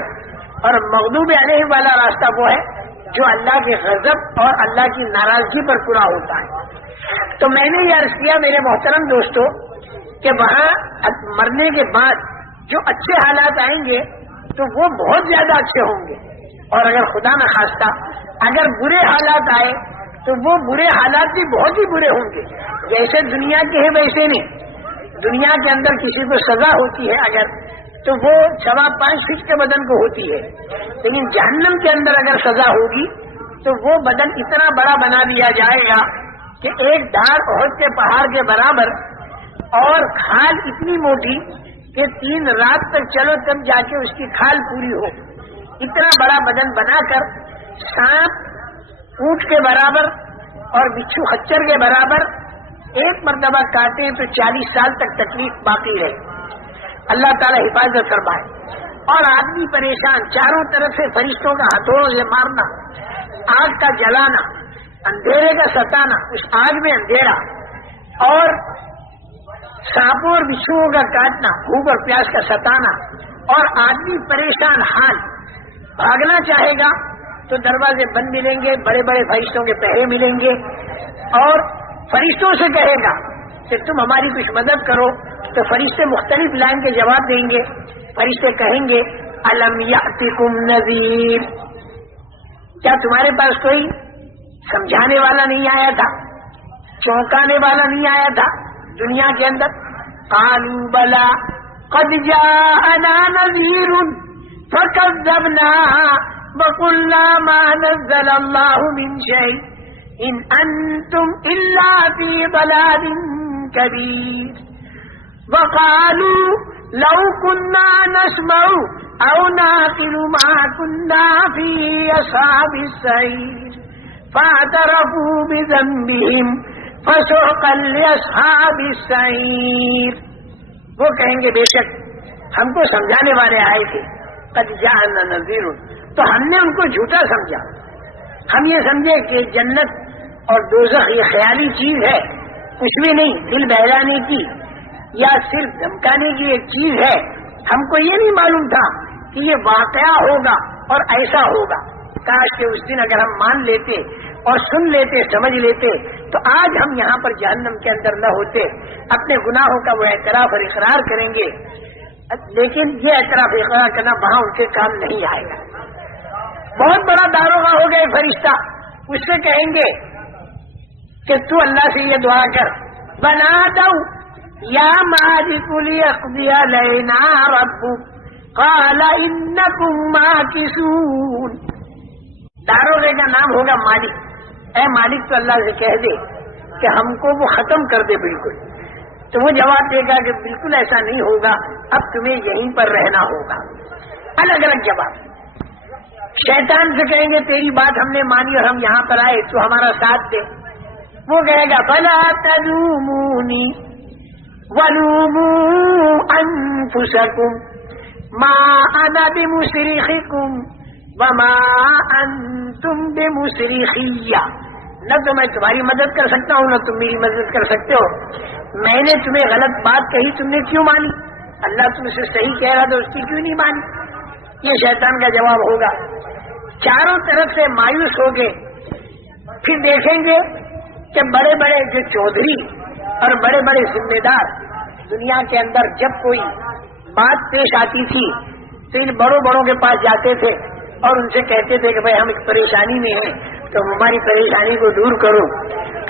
اور مغضوب علیہم والا راستہ وہ ہے جو اللہ کے غضب اور اللہ کی ناراضگی پر پورا ہوتا ہے۔ تو میں نے یہ عرض کیا میرے محترم دوستو کہ وہاں مرنے کے بعد جو اچھے حالات آئیں گے تو وہ بہت زیادہ اچھے ہوں گے، اور اگر خدا نخواستہ اگر برے حالات آئے تو وہ برے حالات بھی بہت ہی برے ہوں گے۔ جیسے دنیا کے ہیں ویسے نہیں۔ دنیا کے اندر کسی کو سزا ہوتی ہے اگر تو وہ 5.25 فٹ کے بدن کو ہوتی ہے، لیکن جہنم کے اندر اگر سزا ہوگی تو وہ بدن اتنا بڑا بنا دیا جائے گا کہ ایک دھاڑ احد کے پہاڑ کے برابر، اور کھال اتنی موٹی کہ 3 رات تک چلو تب جا کے اس کی کھال پوری ہو۔ اتنا بڑا بدن بنا کر سانپ اونٹ کے برابر اور بچھو خچر کے برابر ایک مرتبہ کاٹے تو 40 سال تک تکلیف باقی رہے۔ اللہ تعالیٰ حفاظت فرمائے۔ اور آدمی پریشان، چاروں طرف سے فرشتوں کا ہتھوڑوں سے مارنا، آگ کا جلانا، اندھیرے کا ستانا، اس آگ میں اندھیرا، اور سانپوں اور بچھوؤں کا کاٹنا، بھوک اور پیاس کا ستانا، اور آدمی پریشان حال، بھاگنا چاہے گا تو دروازے بند ملیں گے، بڑے بڑے فرشتوں کے پہرے ملیں گے، اور فرشتوں سے کہے گا کہ تم ہماری کچھ مدد کرو تو فرشتے مختلف لائن کے جواب دیں گے۔ فرشتے کہیں گے الم یاتکم نذیر، کیا تمہارے پاس کوئی سمجھانے والا نہیں آیا تھا، چونکانے والا نہیں آیا تھا دنیا کے اندر؟ قالوا بلا قد جاءنا نذیر فکذبنا وقلنا ما نزل اللہ من شیء ان انتم الا فی ضلال کبیر وقالوا لو كنا نسمع او نعقل ما كنا في اصحاب السعير فاعترفوا بذنبهم فسحقا لاصحاب السعير۔ وہ کہیں گے بے شک ہم کو سمجھانے والے آئے تھے، قد جاءنا نذیر، تو ہم نے ان کو جھوٹا سمجھا۔ ہم یہ سمجھے کہ جنت اور دوزخ یہ خیالی چیز ہے، کچھ بھی نہیں، دل بہلانے کی یا صرف دھمکانے کی ایک چیز ہے۔ ہم کو یہ نہیں معلوم تھا کہ یہ واقعہ ہوگا اور ایسا ہوگا۔ کاش کہ اس دن اگر ہم مان لیتے اور سن لیتے، سمجھ لیتے، تو آج ہم یہاں پر جہنم کے اندر نہ ہوتے، اپنے گناہوں کا وہ اعتراف اور اقرار کریں گے۔ لیکن یہ اعتراف اقرار کرنا وہاں ان کے کام نہیں آئے گا۔ بہت بڑا داروغہ ہو گئے فرشتہ، اس سے کہیں گے کہ تو اللہ سے یہ دعا کر، بنا دو یا مالک لیقضی علینا ربک قال انکم ماکثون۔ داروغے کا نام ہوگا مالک۔ اے مالک تو اللہ سے کہہ دے کہ ہم کو وہ ختم کر دے بالکل، تو وہ جواب دے گا کہ بالکل ایسا نہیں ہوگا، اب تمہیں یہیں پر رہنا ہوگا۔ الگ الگ جواب۔ شیطان سے کہیں گے تیری بات ہم نے مانی اور ہم یہاں پر آئے، تو ہمارا ساتھ دے۔ وہ کہے گا فلا تلومونی ولوموا انفسکم ما انا بمصرخکم وما انتم بمصرخی نہ تو میں تمہاری مدد کر سکتا ہوں، نہ تم میری مدد کر سکتے ہو. میں نے تمہیں غلط بات کہی، تم نے کیوں مانی؟ اللہ تم سے صحیح کہہ رہا تو اس کی کیوں نہیں مانی؟ یہ شیطان کا جواب ہوگا. چاروں طرف سے مایوس ہو گئے. پھر دیکھیں گے کہ بڑے بڑے جو چودھری اور بڑے بڑے ذمہ دار دنیا کے اندر جب کوئی بات پیش آتی تھی تو ان بڑوں بڑوں کے پاس جاتے تھے اور ان سے کہتے تھے کہ بھائی ہم ایک پریشانی میں ہیں تو ہماری پریشانی کو دور کرو.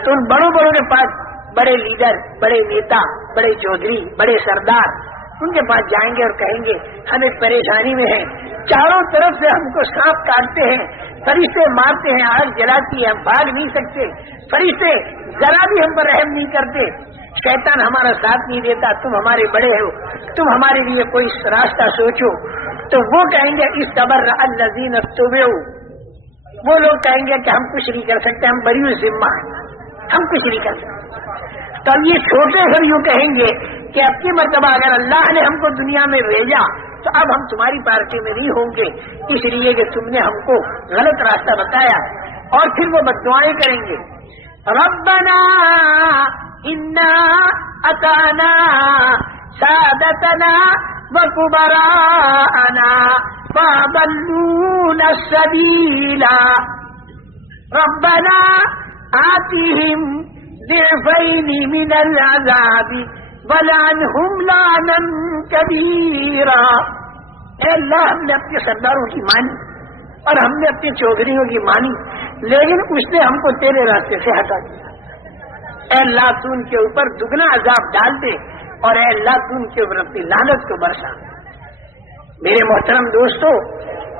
تو ان بڑوں بڑوں کے پاس بڑے لیڈر، بڑے نیتا، بڑے چودھری، بڑے سردار ان کے پاس جائیں گے اور کہیں گے ہم ایک پریشانی میں ہیں، چاروں طرف سے ہم کو سانپ کاٹتے ہیں، فرشتے مارتے ہیں، آگ جلاتی ہے، ہم بھاگ نہیں سکتے، فرشتے ذرا بھی ہم پر رحم نہیں کرتے، شیطان ہمارا ساتھ نہیں دیتا، تم ہمارے بڑے ہو، تم ہمارے لیے کوئی راستہ سوچو. تو وہ کہیں گے اس صبر الذین اتبعوا، وہ لوگ کہیں گے کہ ہم کچھ نہیں کر سکتے، ہم بری ذمہ ہیں، ہم کچھ نہیں کر سکتے. تو اب یہ چھوٹے سب یوں کہیں گے کہ اب کی مرتبہ اگر اللہ نے ہم کو دنیا میں بھیجا تو اب ہم تمہاری پارٹی میں نہیں ہوں گے، اس لیے کہ تم نے ہم کو غلط راستہ بتایا. اور پھر وہ بددعائیں کریں گے، ربنا انا اطعنا سادتنا وکبراءنا فاضلونا السبیل ربنا آتهم ضعفین من العذاب ولعنهم لعنا کبیرا. اے اللہ ہم نے اپنے سرداروں کی مانی اور ہم نے اپنی چودھریوں کی مانی، لیکن اس نے ہم کو تیرے راستے سے ہٹا دیا. اے اللہ تو ان کے اوپر دگنا عذاب ڈال دے اور اے اللہ تو ان کے اوپر اپنی لعنت کو برسا. میرے محترم دوستو،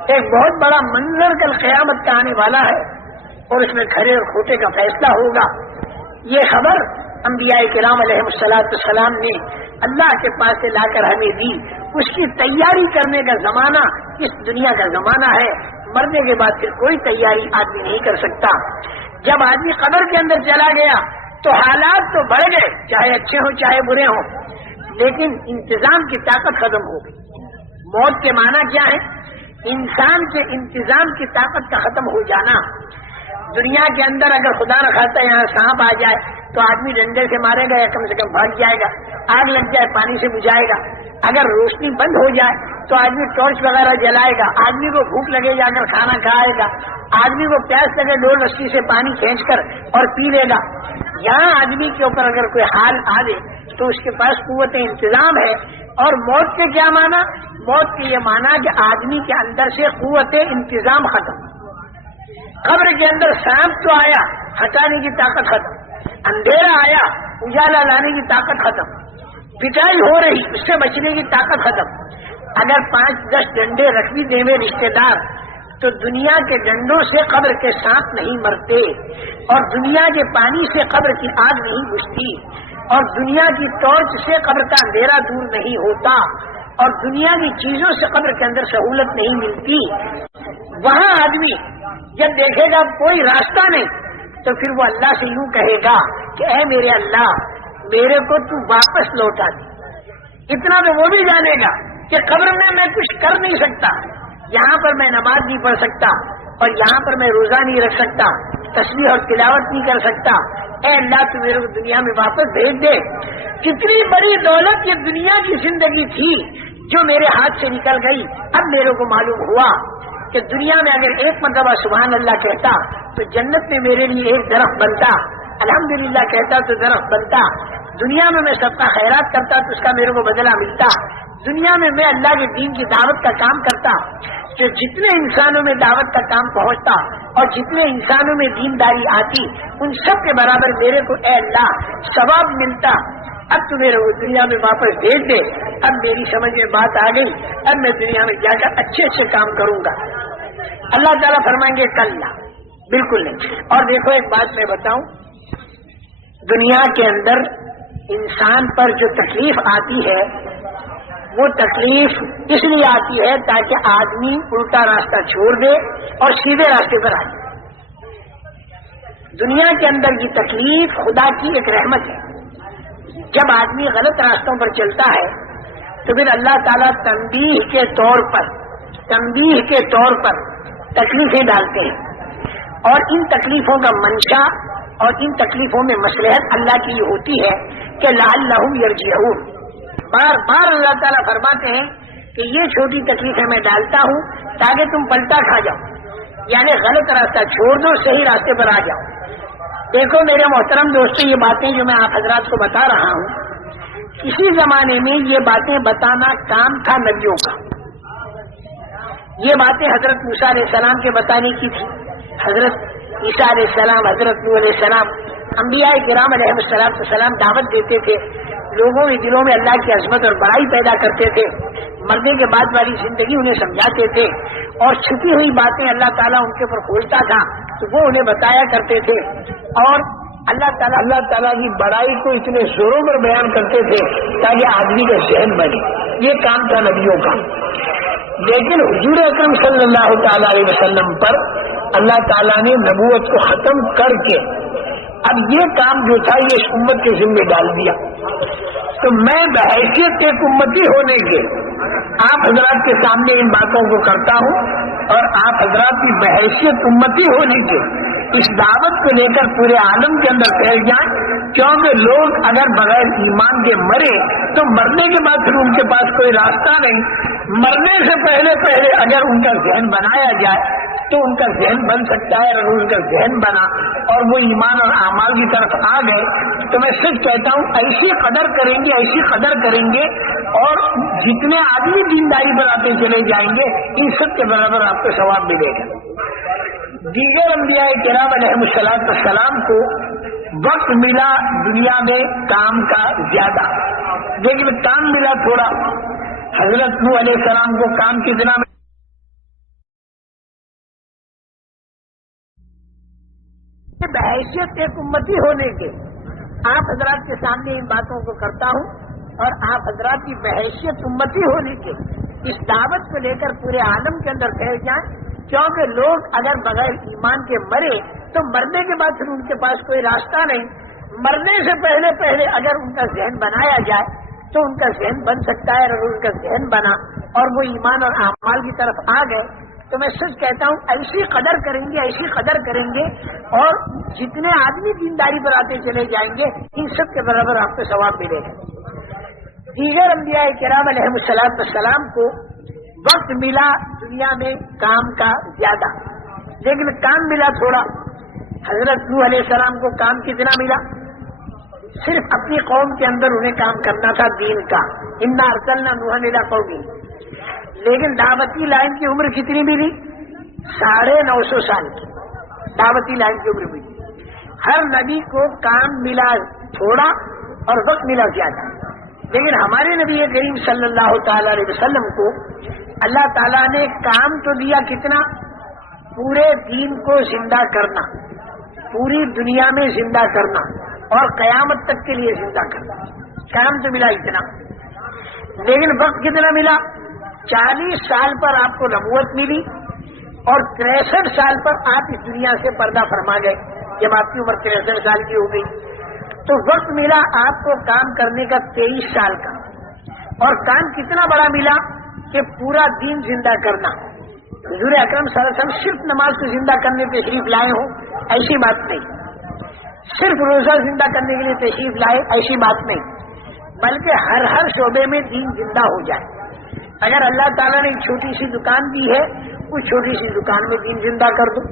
ایک بہت بڑا منظر کل قیامت کا آنے والا ہے اور اس میں کھرے اور کھوٹے کا فیصلہ ہوگا. یہ خبر انبیاء کرام علیہ السلام نے اللہ کے پاس سے لا کر ہمیں دی. اس کی تیاری کرنے کا زمانہ اس دنیا کا زمانہ ہے. مرنے کے بعد پھر کوئی تیاری آدمی نہیں کر سکتا. جب آدمی قبر کے اندر چلا گیا تو حالات تو بڑھ گئے، چاہے اچھے ہوں چاہے برے ہوں، لیکن انتظام کی طاقت ختم ہو گئی. موت کے معنی کیا ہے؟ انسان کے انتظام کی طاقت کا ختم ہو جانا. دنیا کے اندر اگر خدا نہ خواستہ یہاں سانپ آ جائے تو آدمی ڈنڈے سے مارے گا یا کم سے کم بھاگ جائے گا، آگ لگ جائے پانی سے بجھائے گا. اگر روشنی بند ہو جائے تو آدمی ٹارچ وغیرہ جلائے گا. آدمی کو بھوک لگے جا کر کھانا کھائے گا. آدمی کو پیاس لگے ڈول رسی سے پانی کھینچ کر اور پی لے گا. یہاں آدمی کے اوپر اگر کوئی حال آ دے تو اس کے پاس قوت انتظام ہے. اور موت کے کیا معنی؟ موت کے یہ معنی کہ آدمی کے اندر سے قوت انتظام ختم. قبر کے اندر سانپ تو آیا، ہٹانے کی طاقت ختم. اندھیرا آیا، اجالا لانے کی طاقت ختم. پٹائی ہو رہی، اس سے بچنے کی طاقت ختم. اگر 5-10 ڈنڈے رکھ بھی دیں رشتے دار تو دنیا کے ڈنڈوں سے قبر کے سانپ نہیں مرتے، اور دنیا کے پانی سے قبر کی آگ نہیں بجھتی، اور دنیا کی ٹارچ سے قبر کا اندھیرا دور نہیں ہوتا، اور دنیا کی چیزوں سے قبر کے اندر سہولت نہیں ملتی. وہاں آدمی جب دیکھے گا کوئی راستہ نہیں تو پھر وہ اللہ سے یوں کہے گا کہ اے میرے اللہ میرے کو تو واپس لوٹا دے. اتنا تو وہ بھی جانے گا کہ قبر میں کچھ کر نہیں سکتا، یہاں پر میں نماز نہیں پڑھ سکتا اور یہاں پر میں روزہ نہیں رکھ سکتا، تسبیح اور تلاوت نہیں کر سکتا. اے اللہ تو میرے کو دنیا میں واپس بھیج دے. کتنی بڑی دولت یہ دنیا کی زندگی تھی جو میرے ہاتھ سے نکل گئی. اب میرے کو معلوم ہوا کہ دنیا میں اگر ایک مرتبہ سبحان اللہ کہتا تو جنت میں میرے لیے ایک درخت بنتا، الحمدللہ کہتا تو درخت بنتا. دنیا میں میں صدقہ خیرات کرتا تو اس کا میرے کو بدلہ ملتا. دنیا میں میں اللہ کے دین کی دعوت کا کام کرتا کہ جتنے انسانوں میں دعوت کا کام پہنچتا اور جتنے انسانوں میں دینداری آتی ان سب کے برابر میرے کو اے اللہ ثواب ملتا. اب تو میرے کو دنیا میں واپس بھیج دے. اب میری سمجھ میں بات آ گئی، اب میں دنیا میں جا کر اچھے اچھے کام کروں گا. اللہ تعالیٰ فرمائیں گے کل بالکل نہیں. اور دیکھو ایک بات میں بتاؤں، دنیا کے اندر انسان پر جو تکلیف آتی ہے وہ تکلیف اس لیے آتی ہے تاکہ آدمی الٹا راستہ چھوڑ دے اور سیدھے راستے پر آ جائے. دنیا کے اندر کی تکلیف خدا کی ایک رحمت ہے. جب آدمی غلط راستوں پر چلتا ہے تو پھر اللہ تعالیٰ تنبیہ کے طور پر تکلیفیں ڈالتے ہیں، اور ان تکلیفوں کا منشا اور ان تکلیفوں میں مصلحت اللہ کی یہ ہوتی ہے کہ لعلہم یرجعون. بار بار اللہ تعالیٰ فرماتے ہیں کہ یہ چھوٹی تکلیفیں میں ڈالتا ہوں تاکہ تم پلٹا کھا جاؤ، یعنی غلط راستہ چھوڑ دو، صحیح راستے پر آ جاؤ. دیکھو میرے محترم دوستو، یہ باتیں جو میں آپ حضرات کو بتا رہا ہوں، کسی زمانے میں یہ باتیں بتانا کام تھا نبیوں کا. یہ باتیں حضرت موسیٰ علیہ السلام کے بتانے کی تھی. حضرت عیسیٰ علیہ السلام، حضرت نوح علیہ السلام، انبیاء کرام علیہ السلام دعوت دیتے تھے، لوگوں کے دلوں میں اللہ کی عظمت اور بڑائی پیدا کرتے تھے، مرنے کے بعد والی زندگی انہیں سمجھاتے تھے، اور چھپی ہوئی باتیں اللہ تعالیٰ ان کے اوپر کھولتا تھا تو وہ انہیں بتایا کرتے تھے، اور اللہ تعالیٰ کی بڑائی کو اتنے زوروں پر بیان کرتے تھے تاکہ آدمی کا ذہن بنے. یہ کام تھا نبیوں کا. لیکن حضور اکرم صلی اللہ تعالی علیہ وسلم پر اللہ تعالیٰ نے نبوت کو ختم کر کے اب یہ کام جو تھا یہ اس امت کے ذمہ ڈال دیا. تو میں بحیثیت ایک امتی ہونے کے آپ حضرات کے سامنے ان باتوں کو کرتا ہوں، اور آپ حضرات کی بحیثیت امتی ہونے کے اس دعوت کو لے کر پورے عالم کے اندر پھیل جائیں، کیونکہ لوگ اگر بغیر ایمان کے مرے تو مرنے کے بعد پھر ان کے پاس کوئی راستہ نہیں. مرنے سے پہلے اگر ان کا ذہن بنایا جائے تو ان کا ذہن بن سکتا ہے. اگر ان کا ذہن بنا اور وہ ایمان اور اعمال کی طرف آ گئے تو میں سچ کہتا ہوں ایسی قدر کریں گے اور جتنے آدمی دینداری پر آتے چلے جائیں گے ان سب کے برابر آپ کو ثواب ملے گا. دیگر انبیاء کرام علیہ السلام کو وقت ملا دنیا میں کام کا زیادہ، لیکن کام ملا تھوڑا. حضرت نوح علیہ السلام کو کام کتنا ملا؟ بحیثیت ایک امتی ہونے کے آپ حضرات کے سامنے ان باتوں کو کرتا ہوں، اور آپ حضرات کی بحیثیت امتی ہونے کے اس دعوت کو لے کر پورے عالم کے اندر پھیل جائیں، کیونکہ لوگ اگر بغیر ایمان کے مرے تو مرنے کے بعد پھر ان کے پاس کوئی راستہ نہیں. مرنے سے پہلے اگر ان کا ذہن بنایا جائے تو ان کا ذہن بن سکتا ہے. اگر ان کا ذہن بنا اور وہ ایمان اور اعمال کی طرف آ گئے تو میں سچ کہتا ہوں ایسی قدر کریں گے اور جتنے آدمی دینداری پر آتے چلے جائیں گے ان سب کے برابر آپ کو ثواب ملے گا. دیگر انبیاء کرام علیہ السلام کو وقت ملا دنیا میں کام کا زیادہ، لیکن کام ملا تھوڑا. حضرت نوح علیہ السلام کو کام کتنا ملا؟ صرف اپنی قوم کے اندر انہیں کام کرنا تھا دین کا. انا ارسلنا نوحا الی قومہ. لیکن دعوتی لائن کی عمر کتنی ملی؟ 950 سال کی دعوتی لائن کی عمر ملی. ہر نبی کو کام ملا تھوڑا اور وقت ملا زیادہ. لیکن ہمارے نبی کریم صلی اللہ تعالی علیہ وسلم کو اللہ تعالیٰ نے کام تو دیا کتنا؟ پورے دین کو زندہ کرنا، پوری دنیا میں زندہ کرنا اور قیامت تک کے لیے زندہ کرنا. کام تو ملا اتنا، لیکن وقت کتنا ملا؟ 40 سال پر آپ کو نبوت ملی اور 63 سال پر آپ اس دنیا سے پردہ فرما گئے. جب آپ کی عمر 63 سال کی ہو گئی تو وقت ملا آپ کو کام کرنے کا 23 سال کا. اور کام کتنا بڑا ملا کہ پورا دین زندہ کرنا. حضور اکرم صلی اللہ علیہ وسلم صرف نماز کو زندہ کرنے پہ تشریف لائے ہوں ایسی بات نہیں، صرف روزہ زندہ کرنے کے لیے تشریف لائے ایسی بات نہیں، بلکہ ہر شعبے میں دین زندہ ہو جائے. اگر اللہ تعالیٰ نے ایک چھوٹی سی دکان دی ہے اس چھوٹی سی دکان میں دین زندہ کر دو.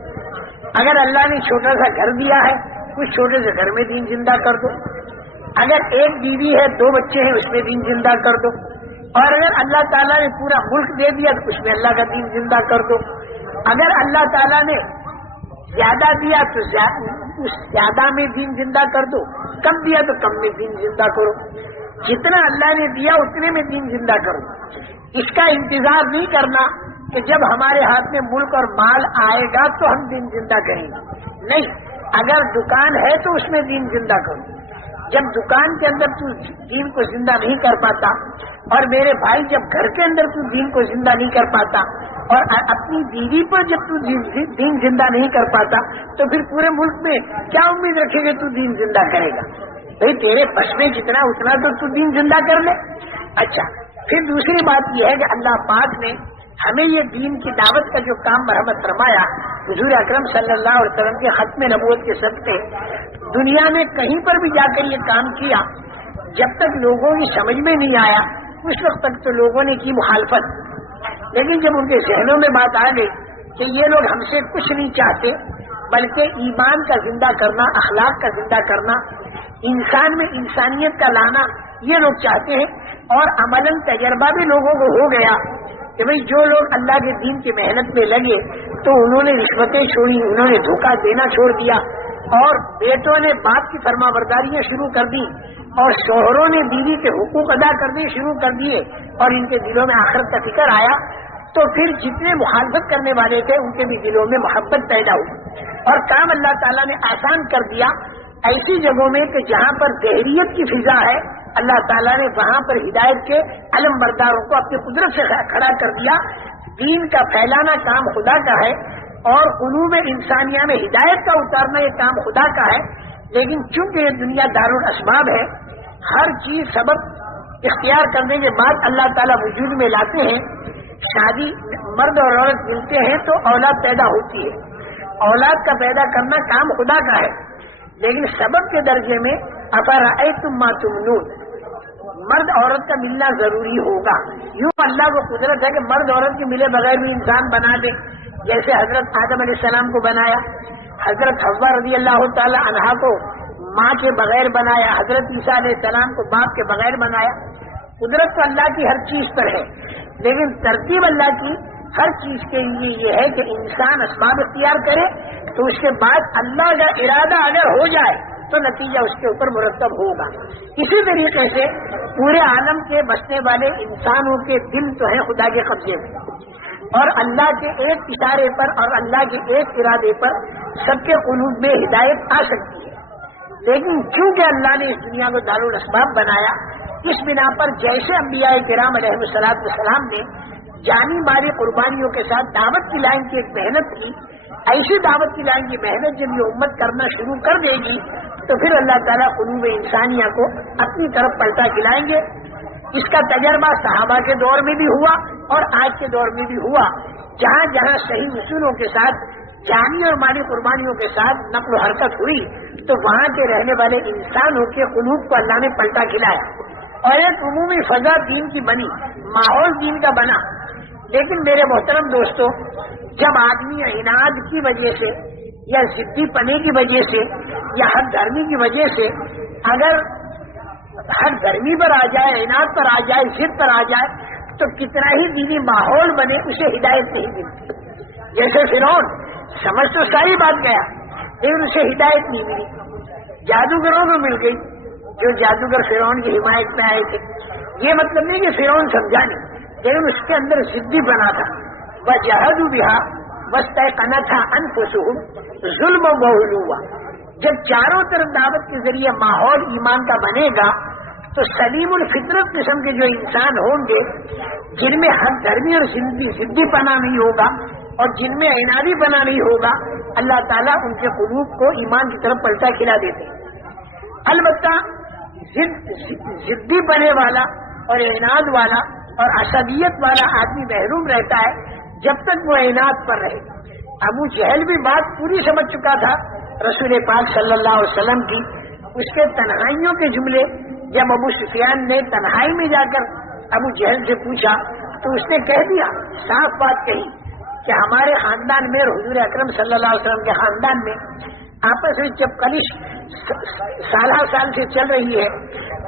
اگر اللہ نے چھوٹا سا گھر دیا ہے اس چھوٹے سے گھر میں دین زندہ کر دو. اگر ایک بیوی ہے 2 بچے ہیں اس میں دین زندہ کر دو. اور اگر اللہ تعالیٰ نے پورا ملک دے دیا تو اس میں اللہ کا دین زندہ کر دو. اگر اللہ تعالیٰ نے زیادہ دیا تو اس زیادہ میں دین زندہ کر دو، کم دیا تو کم میں دین زندہ کرو. جتنا اللہ نے دیا اتنے میں دین زندہ کرو. اس کا انتظار نہیں کرنا کہ جب ہمارے ہاتھ میں ملک اور مال آئے گا تو ہم دین زندہ کریں گے. نہیں، اگر دکان ہے تو اس میں دین زندہ کرو. جب دکان کے اندر تو دین کو زندہ نہیں کر پاتا، اور میرے بھائی جب گھر کے اندر تو دین کو زندہ نہیں کر پاتا، اور اپنی بیوی پر جب تو دین زندہ نہیں کر پاتا، تو پھر پورے ملک میں کیا امید رکھے گا تو دین زندہ کرے گا؟ بھائی تیرے بس میں جتنا اتنا تو دین زندہ کر لے. اچھا، پھر دوسری بات یہ ہے کہ اللہ پاک نے ہمیں یہ دین کی دعوت کا جو کام مرحمت فرمایا حضور اکرم صلی اللہ علیہ وسلم کے ختم نبوت کے صدقے دنیا میں کہیں پر بھی جا کر یہ کام کیا، جب تک لوگوں کی سمجھ میں نہیں آیا اس وقت تک تو لوگوں نے کی مخالفت، لیکن جب ان کے ذہنوں میں بات آ گئی کہ یہ لوگ ہم سے کچھ نہیں چاہتے بلکہ ایمان کا زندہ کرنا، اخلاق کا زندہ کرنا، انسان میں انسانیت کا لانا یہ لوگ چاہتے ہیں، اور عملاً تجربہ بھی لوگوں کو ہو گیا کہ بھئی جو لوگ اللہ کے دین کی محنت میں لگے تو انہوں نے رشوتیں چھوڑی، انہوں نے دھوکہ دینا چھوڑ دیا، اور بیٹوں نے باپ کی فرما برداریاں شروع کر دی، اور شوہروں نے بیوی کے حقوق ادا کرنے شروع کر دیے، اور ان کے دلوں میں آخرت کا فکر آیا، تو پھر جتنے مخالفت کرنے والے تھے ان کے بھی دلوں میں محبت پیدا ہوئی، اور کام اللہ تعالیٰ نے آسان کر دیا۔ ایسی جگہوں میں کہ جہاں پر دہریت کی فضا ہے، اللہ تعالیٰ نے وہاں پر ہدایت کے علم برداروں کو اپنی قدرت سے کھڑا کر دیا۔ دین کا پھیلانا کام خدا کا ہے، اور قلوب انسانیہ میں ہدایت کا اتارنا یہ کام خدا کا ہے، لیکن چونکہ یہ دنیا دارالاسباب ہے، ہر چیز سبب اختیار کرنے کے بعد اللہ تعالیٰ وجود میں لاتے ہیں۔ شادی مرد اور عورت ملتے ہیں تو اولاد پیدا ہوتی ہے، اولاد کا پیدا کرنا کام خدا کا ہے، لیکن سبب کے درجے میں افرأیتم ما تمنون، مرد عورت کا ملنا ضروری ہوگا۔ یوں اللہ کو قدرت ہے کہ مرد عورت کے ملے بغیر بھی انسان بنا دے، جیسے حضرت آدم علیہ السلام کو بنایا، حضرت حوا رضی اللہ تعالی عنہا کو ماں کے بغیر بنایا، حضرت عیسیٰ علیہ السلام کو باپ کے بغیر بنایا۔ قدرت تو اللہ کی ہر چیز پر ہے، لیکن ترتیب اللہ کی ہر چیز کے لیے یہ ہے کہ انسان اسباب اختیار کرے، تو اس کے بعد اللہ کا ارادہ اگر ہو جائے تو نتیجہ اس کے اوپر مرتب ہوگا۔ اسی طریقے سے پورے عالم کے بسنے والے انسانوں کے دل تو ہیں خدا کے قبضے میں، اور اللہ کے ایک اشارے پر اور اللہ کے ایک ارادے پر سب کے قلوب میں ہدایت آ سکتی ہے، لیکن چونکہ اللہ نے اس دنیا کو دارالاسباب بنایا، اس بنا پر جیسے انبیاء کرام علیہ السلام نے جانی ماری قربانیوں کے ساتھ دعوت کی لائن کی ایک محنت کی، ایسی دعوت کی لائن کی محنت جب یہ امت کرنا شروع کر دے گی تو پھر اللہ تعالیٰ قلوب انسانیہ کو اپنی طرف پلٹا کھلائیں گے۔ اس کا تجربہ صحابہ کے دور میں بھی ہوا اور آج کے دور میں بھی ہوا، جہاں جہاں صحیح اصولوں کے ساتھ جانی اور مالی قربانیوں کے ساتھ نقل و حرکت ہوئی تو وہاں کے رہنے والے انسانوں کے قلوب کو اللہ نے پلٹا کھلایا، اور ایک عمومی فضا دین کی بنی، ماحول دین کا بنا۔ لیکن میرے محترم دوستو، جب آدمی عناد کی وجہ سے یا ضدی پنے کی وجہ سے یا حد دھرمی کی وجہ سے اگر حد دھرمی پر آ جائے، عناد پر آ جائے، ضد پر آ جائے، تو کتنا ہی دینی ماحول بنے اسے ہدایت نہیں ملتی۔ جیسے فرعون سمجھ تو ساری بات گیا لیکن اسے ہدایت نہیں ملی، جادوگروں کو مل گئی جو جادوگر فرعون کی حمایت میں آئے تھے۔ یہ مطلب نہیں کہ فرعون سمجھا نہیں، لیکن اس کے اندر ضدی بنا تھا، وجحدوا بها واستيقنتها انفسهم ظلما وعلوا۔ جب چاروں طرف دعوت کے ذریعے ماحول ایمان کا بنے گا تو سلیم الفطرت قسم کے جو انسان ہوں گے، جن میں حق دھرمی اور ضدی پنا نہیں ہوگا اور جن میں عنادی پنا نہیں ہوگا، اللہ تعالیٰ ان کے قلوب کو ایمان کی طرف پلٹا کھلا دیتے ہیں۔ البتہ ضدی پنے والا اور عناد والا اور عصبیت والا آدمی محروم رہتا ہے جب تک وہ عناد پر رہے۔ ابو جہل بھی بات پوری سمجھ چکا تھا رسول پاک صلی اللہ علیہ وسلم کی، اس کے تنہائیوں کے جملے جب ابو سفیان نے تنہائی میں جا کر ابو جہل سے پوچھا تو اس نے کہہ دیا، صاف بات کہی کہ ہمارے خاندان میں اور حضور اکرم صلی اللہ علیہ وسلم کے خاندان میں آپس میں جب کلش سالہ سال سے چل رہی ہے،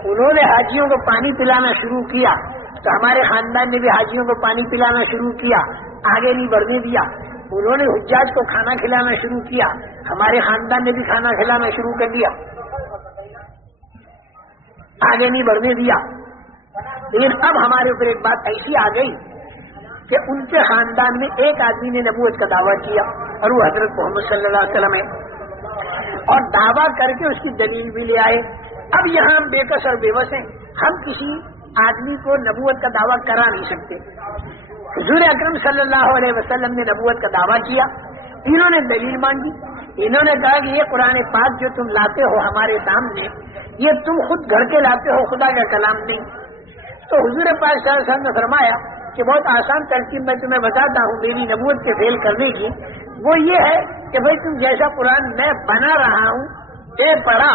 انہوں نے حاجیوں کو پانی پلانا شروع کیا تو ہمارے خاندان نے بھی حاجیوں کو پانی پلانا شروع کیا، آگے نہیں بڑھنے دیا۔ انہوں نے حجاج کو کھانا کھلانا شروع کیا، ہمارے خاندان نے بھی کھانا کھلانا شروع کر دیا، آگے نہیں بڑھنے دیا۔ لیکن اب ہمارے اوپر ایک بات ایسی آ گئی کہ ان کے خاندان میں ایک آدمی نے نبوت کا دعویٰ کیا اور وہ حضرت محمد صلی اللہ علیہ وسلم ہے، اور دعویٰ کر کے اس کی دلیل بھی لے آئے۔ اب یہاں ہم بے کس اور بے بس ہیں، ہم کسی آدمی کو نبوت کا دعویٰ کرا نہیں سکتے۔ حضور اکرم صلی اللہ علیہ وسلم نے نبوت کا دعویٰ کیا، انہوں نے دلیل مانگی، انہوں نے کہا کہ یہ قرآن پاک جو تم لاتے ہو ہمارے سامنے، یہ تم خود گھر کے لاتے ہو، خدا کا کلام نہیں۔ تو حضور پاک صلی اللہ علیہ وسلم نے فرمایا کہ بہت آسان ترکیب میں تمہیں بتاتا ہوں میری نبوت کے فیل کرنے کی، وہ یہ ہے کہ بھائی تم جیسا قرآن میں بنا رہا ہوں اے پڑھا،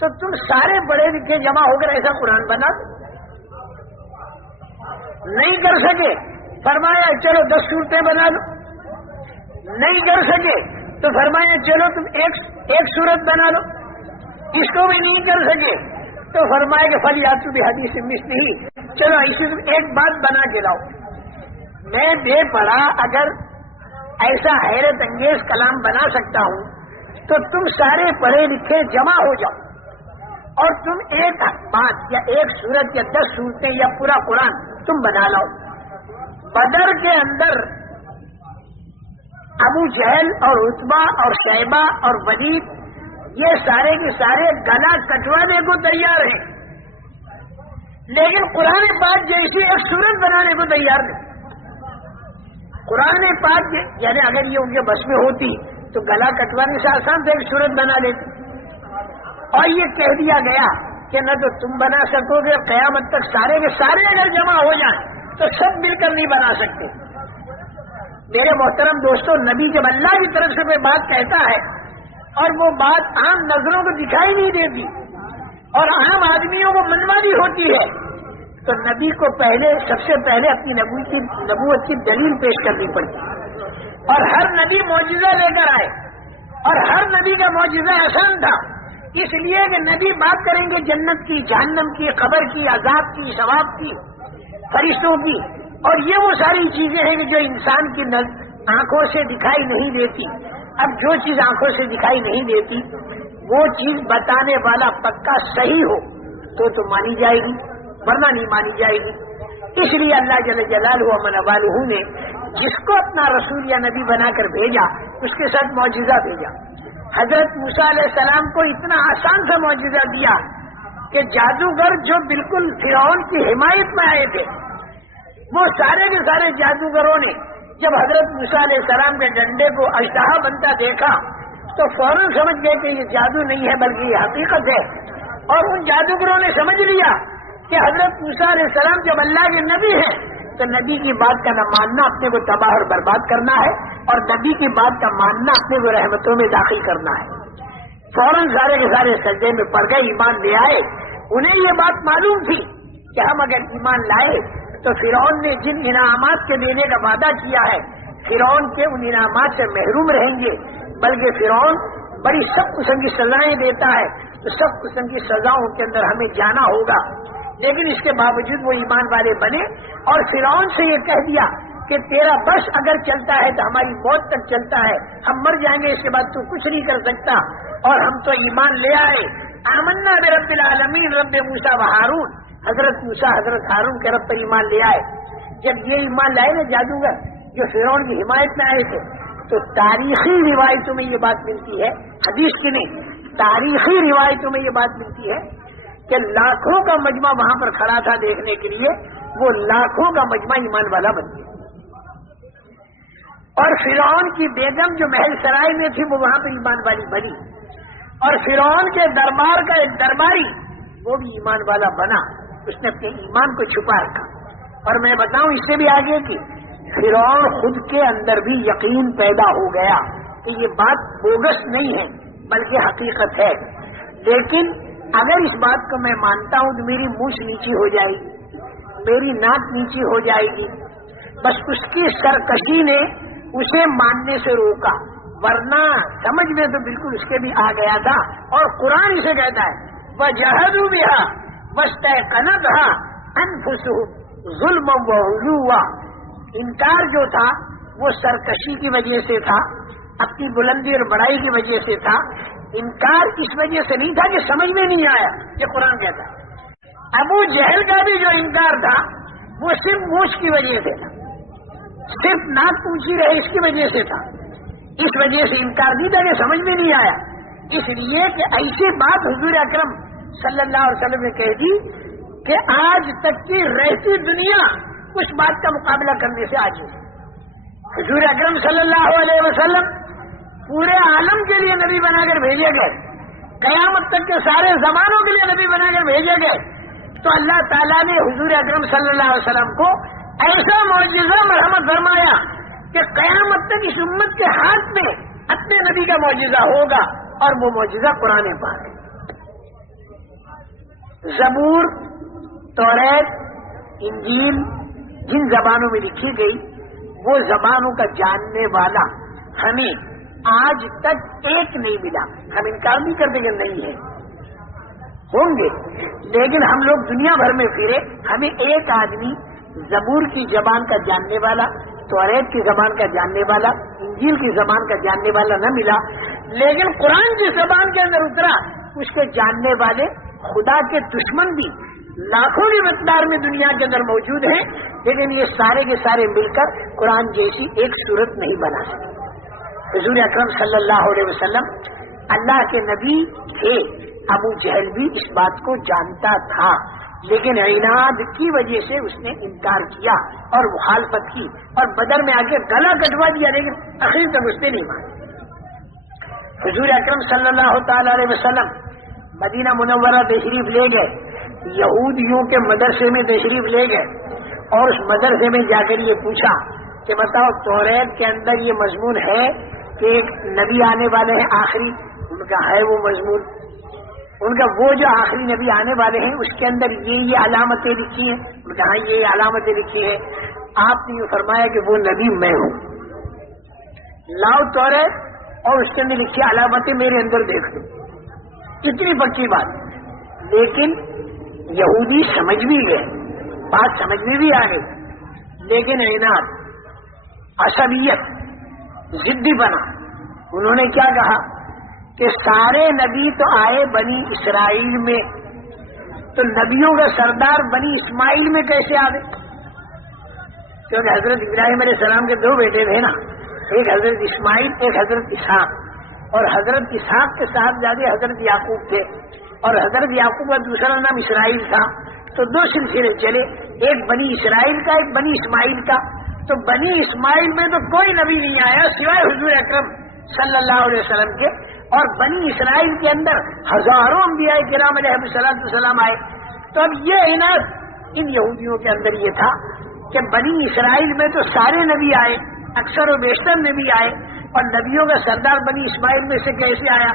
تو تم سارے بڑے لکھے جمع ہو کر ایسا قرآن بنا دو۔ نہیں کر سکے، فرمایا چلو 10 صورتیں بنا لو۔ نہیں کر سکے تو فرمایا چلو تم ایک صورت بنا لو۔ اس کو بھی نہیں کر سکے تو فرمایا کہ فلیاتو بحدیث مثلہ، چلو اسی تم ایک بات بنا کے لاؤ۔ میں بے پڑھا اگر ایسا حیرت انگیز کلام بنا سکتا ہوں تو تم سارے پڑھے لکھے جمع ہو جاؤ اور تم ایک بات یا ایک صورت یا 10 صورتیں یا پورا قرآن تم بنا لاؤ۔ بدر کے اندر ابو جہل اور عتبہ اور شیبہ اور ولید یہ سارے کے سارے گلا کٹوانے کو تیار ہیں، لیکن قرآن پاک جیسی ایک صورت بنانے کو تیار نہیں۔ قرآن پاک یعنی اگر یہ ان کے بس میں ہوتی تو گلا کٹوانے سے آسان سے ایک صورت بنا لیتی، اور یہ کہہ دیا گیا کہ نہ تو تم بنا سکو گے، قیامت تک سارے کے سارے اگر جمع ہو جائیں تو سب مل کر نہیں بنا سکتے۔ میرے محترم دوستوں، نبی جب اللہ کی طرف سے کوئی بات کہتا ہے اور وہ بات عام نظروں کو دکھائی نہیں دیتی اور عام آدمیوں کو منوانی ہوتی ہے تو نبی کو سب سے پہلے اپنی نبوت کی دلیل پیش کرنی پڑتی، اور ہر نبی معجزہ لے کر آئے، اور ہر نبی کا معجزہ آسان تھا، اس لیے کہ نبی بات کریں گے جنت کی، جہنم کی، قبر کی، عذاب کی، ثواب کی، فرشتوں کی، اور یہ وہ ساری چیزیں ہیں کہ جو انسان کی آنکھوں سے دکھائی نہیں دیتی۔ اب جو چیز آنکھوں سے دکھائی نہیں دیتی وہ چیز بتانے والا پکا صحیح ہو تو مانی جائے گی، ورنہ نہیں مانی جائے گی۔ اس لیے اللہ جل جلالہ و من والہ نے جس کو اپنا رسول یا نبی بنا کر بھیجا اس کے ساتھ معجزہ بھیجا۔ حضرت موسیٰ علیہ السلام کو اتنا آسان سا معجزہ دیا کہ جادوگر جو بالکل فرعون کی حمایت میں آئے تھے، وہ سارے کے سارے جادوگروں نے جب حضرت موسیٰ علیہ السلام کے ڈنڈے کو اژدہا بنتا دیکھا تو فوراً سمجھ گئے کہ یہ جادو نہیں ہے بلکہ یہ حقیقت ہے، اور ان جادوگروں نے سمجھ لیا کہ حضرت موسیٰ علیہ السلام جب اللہ کے نبی ہیں تو نبی کی بات کا نہ ماننا اپنے کو تباہ اور برباد کرنا ہے، اور نبی کی بات کا ماننا اپنے کو رحمتوں میں داخل کرنا ہے۔ فوراً سارے کے سارے سجدے میں پڑ گئے، ایمان لے آئے۔ انہیں یہ بات معلوم تھی کہ ہم اگر ایمان لائے تو فرعون نے جن انعامات کے دینے کا وعدہ کیا ہے فرعون کے ان انعامات سے محروم رہیں گے، بلکہ فرعون بڑی سخت قسم کی سزائیں دیتا ہے، تو سخت قسم کی سزاؤں کے اندر ہمیں جانا ہوگا۔ لیکن اس کے باوجود وہ ایمان والے بنے اور فرعون سے یہ کہہ دیا کہ تیرا بس اگر چلتا ہے تو ہماری موت تک چلتا ہے، ہم مر جائیں گے، اس کے بعد تو کچھ نہیں کر سکتا، اور ہم تو ایمان لے آئے۔ آمنا برب العالمین رب موسیٰ و ہارون، حضرت موسیٰ حضرت ہارون کے رب پر ایمان لے آئے۔ جب یہ ایمان لائے نا جادوگر جو فرعون کی حمایت میں آئے تھے، تو تاریخی روایتوں میں یہ بات ملتی ہے، حدیث کی نہیں، تاریخی روایتوں میں یہ بات ملتی ہے کہ لاکھوں کا مجمع وہاں پر کھڑا تھا دیکھنے کے لیے، وہ لاکھوں کا مجمع ایمان والا بن گیا، اور فرعون کی بیگم جو محل سرائے میں تھی وہ وہاں پہ ایمان والی بنی، اور فرعون کے دربار کا ایک درباری وہ بھی ایمان والا بنا، اس نے اپنے ایمان کو چھپا رکھا۔ اور میں بتاؤں اس سے بھی آگے کی فرعون خود کے اندر بھی یقین پیدا ہو گیا کہ یہ بات بوگس نہیں ہے بلکہ حقیقت ہے، لیکن اگر اس بات کو میں مانتا ہوں تو میری مونچھ نیچی ہو جائے گی، میری ناک نیچی ہو جائے گی۔ بس اس کی سرکشی نے اسے ماننے سے روکا، ورنہ سمجھ میں تو بالکل اس کے بھی آ گیا تھا، اور قرآن اسے کہتا ہے وَجَحَدُوا بِهَا وَاسْتَيْقَنَتْهَا أَنفُسُهُمْ ظُلْمًا وَعُلُوًّا۔ انکار جو تھا وہ سرکشی کی وجہ سے تھا، اپنی بلندی اور بڑائی کی وجہ سے تھا، انکار اس وجہ سے نہیں تھا کہ سمجھ میں نہیں آیا، یہ قرآن کہتا ہے۔ ابو جہل کا بھی جو انکار تھا وہ صرف مونچھ کی وجہ سے تھا، صرف ناک اونچی رہے اس کی وجہ سے تھا، اس وجہ سے انکار نہیں تھا کہ سمجھ میں نہیں آیا۔ اس لیے کہ ایسی بات حضور اکرم صلی اللہ علیہ وسلم نے کہہ دی کہ آج تک کی رہتی دنیا اس بات کا مقابلہ کرنے سے عاجز ہے۔ حضور اکرم صلی اللہ علیہ وسلم پورے عالم کے لیے نبی بنا کر بھیجے گئے، قیامت تک کے سارے زمانوں کے لیے نبی بنا کر بھیجے گئے، تو اللہ تعالیٰ نے حضور اکرم صلی اللہ علیہ وسلم کو ایسا معجزہ مرحمت فرمایا کہ قیامت تک اس امت کے ہاتھ میں اپنے نبی کا معجزہ ہوگا، اور وہ معجزہ قرآن پاک ہے۔ زبور، توریت، انجیل جن زبانوں میں لکھی گئی، وہ زبانوں کا جاننے والا ہمیں آج تک ایک نہیں ملا۔ ہم انکار نہیں کرتے کہ نہیں ہے، ہوں گے، لیکن ہم لوگ دنیا بھر میں پھرے، ہمیں ایک آدمی زبور کی زبان کا جاننے والا، توریت کی زبان کا جاننے والا، انجیل کی زبان کا جاننے والا نہ ملا۔ لیکن قرآن کی زبان کے اندر اترا، اس کے جاننے والے خدا کے دشمن بھی لاکھوں کی مقدار میں دنیا کے اندر موجود ہیں، لیکن یہ سارے کے سارے مل کر قرآن جیسی ایک صورت نہیں بنا سکتے۔ حضور اکرم صلی اللہ علیہ وسلم اللہ کے نبی تھے، ابو جہل بھی اس بات کو جانتا تھا، لیکن عناد کی وجہ سے اس نے انکار کیا اور مخالفت کی، اور بدر میں آ کے گلا کٹوا دیا، لیکن آخر تک اس نے نہیں مانا۔ حضور اکرم صلی اللہ تعالی علیہ وسلم مدینہ منورہ تشریف لے گئے، یہودیوں کے مدرسے میں تشریف لے گئے، اور اس مدرسے میں جا کر یہ پوچھا کہ بتاؤ توریت کے اندر یہ مضمون ہے کہ ایک نبی آنے والے ہیں آخری؟ ان کا ہے وہ مضمون، ان کا وہ جو آخری نبی آنے والے ہیں اس کے اندر یہ علامتیں لکھی ہیں، ان کا ہاں یہ علامتیں لکھی ہیں۔ آپ نے یہ فرمایا کہ وہ نبی میں ہوں، لاؤ توریت اور اس کے اندر لکھی علامتیں میرے اندر دیکھ لو۔ اتنی پکی بات، لیکن یہودی سمجھ بھی گئے، بات سمجھ میں بھی آ گئی، لیکن عناد، عصبیت، ضدی بنا۔ انہوں نے کیا کہا کہ سارے نبی تو آئے بنی اسرائیل میں، تو نبیوں کا سردار بنی اسماعیل میں کیسے آ گئے؟ کیونکہ حضرت ابراہیم علیہ السلام کے دو بیٹے تھے نا، ایک حضرت اسماعیل، ایک حضرت اسحاق، اور حضرت اسحاق کے ساتھ زیادہ حضرت یعقوب تھے، اور حضرت یعقوب کا دوسرا نام اسرائیل تھا، تو دو سلسلے چلے، ایک بنی اسرائیل کا، ایک بنی اسماعیل کا۔ تو بنی اسماعیل میں تو کوئی نبی نہیں آیا سوائے حضور اکرم صلی اللہ علیہ وسلم کے، اور بنی اسرائیل کے اندر ہزاروں انبیاء کرام علیہ السلام آئے۔ تو اب یہ عناد ان یہودیوں کے اندر یہ تھا کہ بنی اسرائیل میں تو سارے نبی آئے، اکثر و بیشتر نبی آئے، اور نبیوں کا سردار بنی اسماعیل میں سے کیسے آیا؟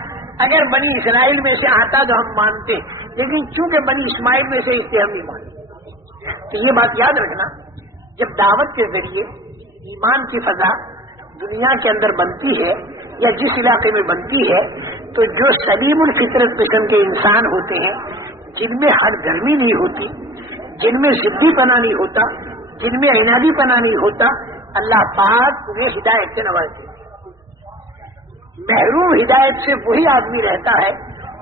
اگر بنی اسرائیل میں سے آتا تو ہم مانتے، لیکن چونکہ بنی اسماعیل میں سے اس سے ہم نہیں مانتے۔ تو یہ بات یاد رکھنا، جب دعوت کے ذریعے ایمان کی فضا دنیا کے اندر بنتی ہے یا جس علاقے میں بنتی ہے، تو جو سلیم الفطرت قسم کے انسان ہوتے ہیں، جن میں ہر گرمی نہیں ہوتی، جن میں ضدی پنا نہیں ہوتا، جن میں عنادی پنا نہیں ہوتا، اللہ پاک انہیں ہدایت سے نوازتے۔ محروم ہدایت سے وہی آدمی رہتا ہے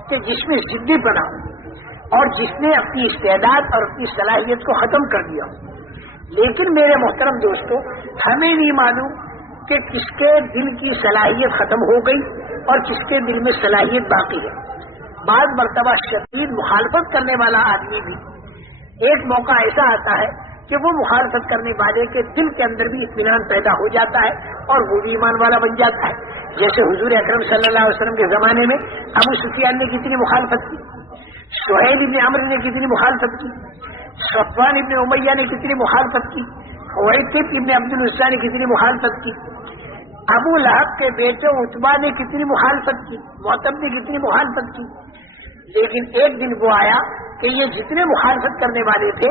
کہ جس میں ضدی پنا ہو اور جس نے اپنی استعداد اور اپنی صلاحیت کو ختم کر دیا ہو۔ لیکن میرے محترم دوستو، ہمیں نہیں معلوم کہ کس کے دل کی صلاحیت ختم ہو گئی اور کس کے دل میں صلاحیت باقی ہے۔ بعض مرتبہ شدید مخالفت کرنے والا آدمی بھی ایک موقع ایسا آتا ہے کہ وہ مخالفت کرنے والے کے دل کے اندر بھی اطمینان پیدا ہو جاتا ہے اور وہ بھی ایمان والا بن جاتا ہے۔ جیسے حضور اکرم صلی اللہ علیہ وسلم کے زمانے میں ابو سفیان نے کتنی مخالفت کی، سہیل ابن عمرو نے کتنی مخالفت کی، صفوان ابن امیہ نے کتنی مخالفت کی، حویطب ابن عبد العزیٰ نے کتنی مخالفت کی، ابو لہب کے بیٹے عتبہ نے کتنی مخالفت کی، معتب نے کتنی مخالفت کی۔ لیکن ایک دن وہ آیا کہ یہ جتنے مخالفت کرنے والے تھے،